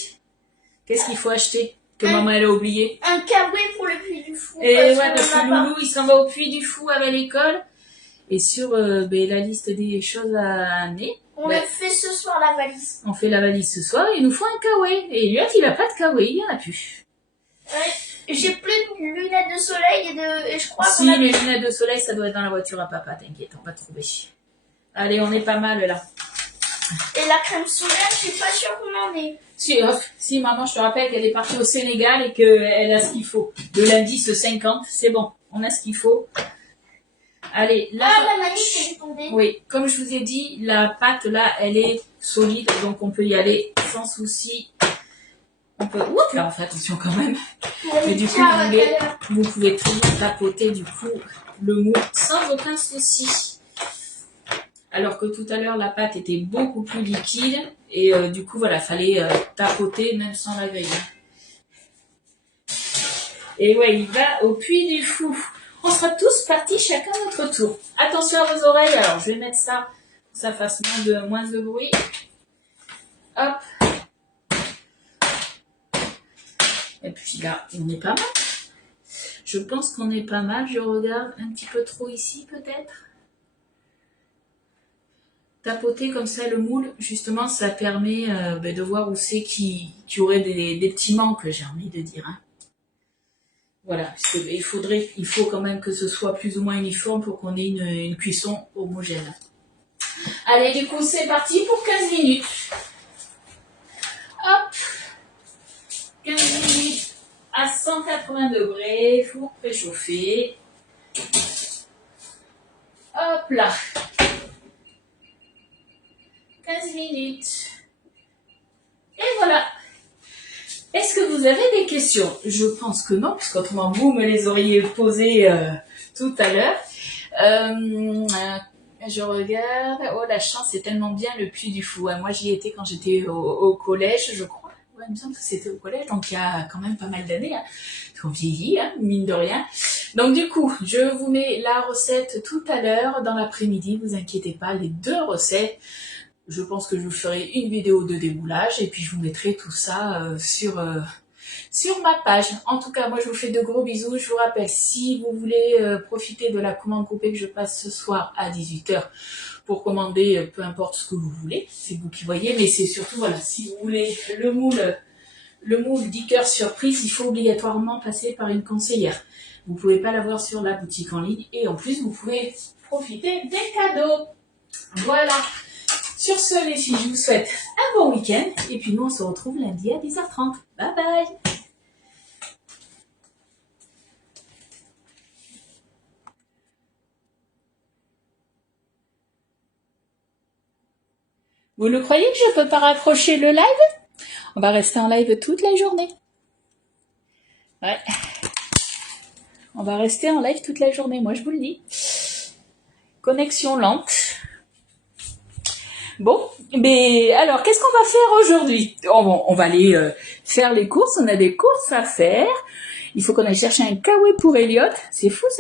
Qu'est-ce qu'il faut acheter? Que maman, elle a oublié? Un kawaii pour le Puy du Fou. Et ouais, parce parce que Loulou, il s'en va au Puy du Fou avec l'école. Et sur la liste des choses à amener, On le fait ce soir, la valise. on fait la valise ce soir et il nous faut un kawaii. Et lui, il a pas de kawaii, il y en a plus. Ouais. J'ai plus de lunettes de soleil et je crois Si, qu'on a... les lunettes de soleil, ça doit être dans la voiture à papa, t'inquiète, on va trouver. Allez, on est pas mal là. Et la crème solaire, je suis pas sûre qu'on en ait. Si, maman, je te rappelle qu'elle est partie au Sénégal et qu'elle a ce qu'il faut. Le l'indice 50, c'est bon, on a ce qu'il faut. Allez, là... Ah, la manif est tombée. Oui, comme je vous ai dit, la pâte là, elle est solide, donc on peut y aller sans souci. On peut... Ouh, là, on fait attention quand même. Et du coup, vous pouvez très bien tapoter du coup le moule sans aucun souci. Alors que tout à l'heure, la pâte était beaucoup plus liquide et du coup, voilà, fallait tapoter même sans la veille. Et ouais, il va au Puy du Fou. On sera tous partis chacun notre tour. Attention à vos oreilles. Alors, je vais mettre ça pour que ça fasse moins de bruit. Hop. Et puis là, on est pas mal. Je pense qu'on est pas mal. Je regarde un petit peu trop ici, peut-être. Tapoter comme ça le moule, justement, ça permet de voir où c'est qu'il y aurait des petits manques, j'ai envie de dire. Hein. Voilà, parce que il faut quand même que ce soit plus ou moins uniforme pour qu'on ait une cuisson homogène. Allez, du coup, c'est parti pour 15 minutes. Hop, 15 minutes à 180 degrés, four préchauffé. Hop là. 15 minutes. Et voilà. Est-ce que vous avez des questions? Je pense que non, parce qu'autrement vous me les auriez posées tout à l'heure. Je regarde. Oh, la chance, c'est tellement bien le Puy du Fou. Moi, j'y étais quand j'étais au collège, je crois. Ouais, il me semble que c'était au collège, donc il y a quand même pas mal d'années. Hein. On vieillit, hein, mine de rien. Donc du coup, je vous mets la recette tout à l'heure dans l'après-midi. Vous inquiétez pas, les 2 recettes. Je pense que je vous ferai une vidéo de démoulage et puis je vous mettrai tout ça sur ma page. En tout cas, moi je vous fais de gros bisous. Je vous rappelle, si vous voulez profiter de la commande groupée que je passe ce soir à 18 h pour commander peu importe ce que vous voulez, c'est vous qui voyez, mais c'est surtout, voilà, si vous voulez le moule 10 cœurs surprise, il faut obligatoirement passer par une conseillère. Vous ne pouvez pas l'avoir sur la boutique en ligne et en plus vous pouvez profiter des cadeaux. Voilà. Sur ce, les filles, je vous souhaite un bon week-end. Et puis nous, on se retrouve lundi à 10h30. Bye bye. Vous le croyez que je peux pas raccrocher le live? On va rester en live toute la journée. Ouais. On va rester en live toute la journée, moi je vous le dis. Connexion lente. Bon, mais alors, qu'est-ce qu'on va faire aujourd'hui? On va aller faire les courses, on a des courses à faire. Il faut qu'on aille chercher un kawaii pour Elliot. C'est fou ça.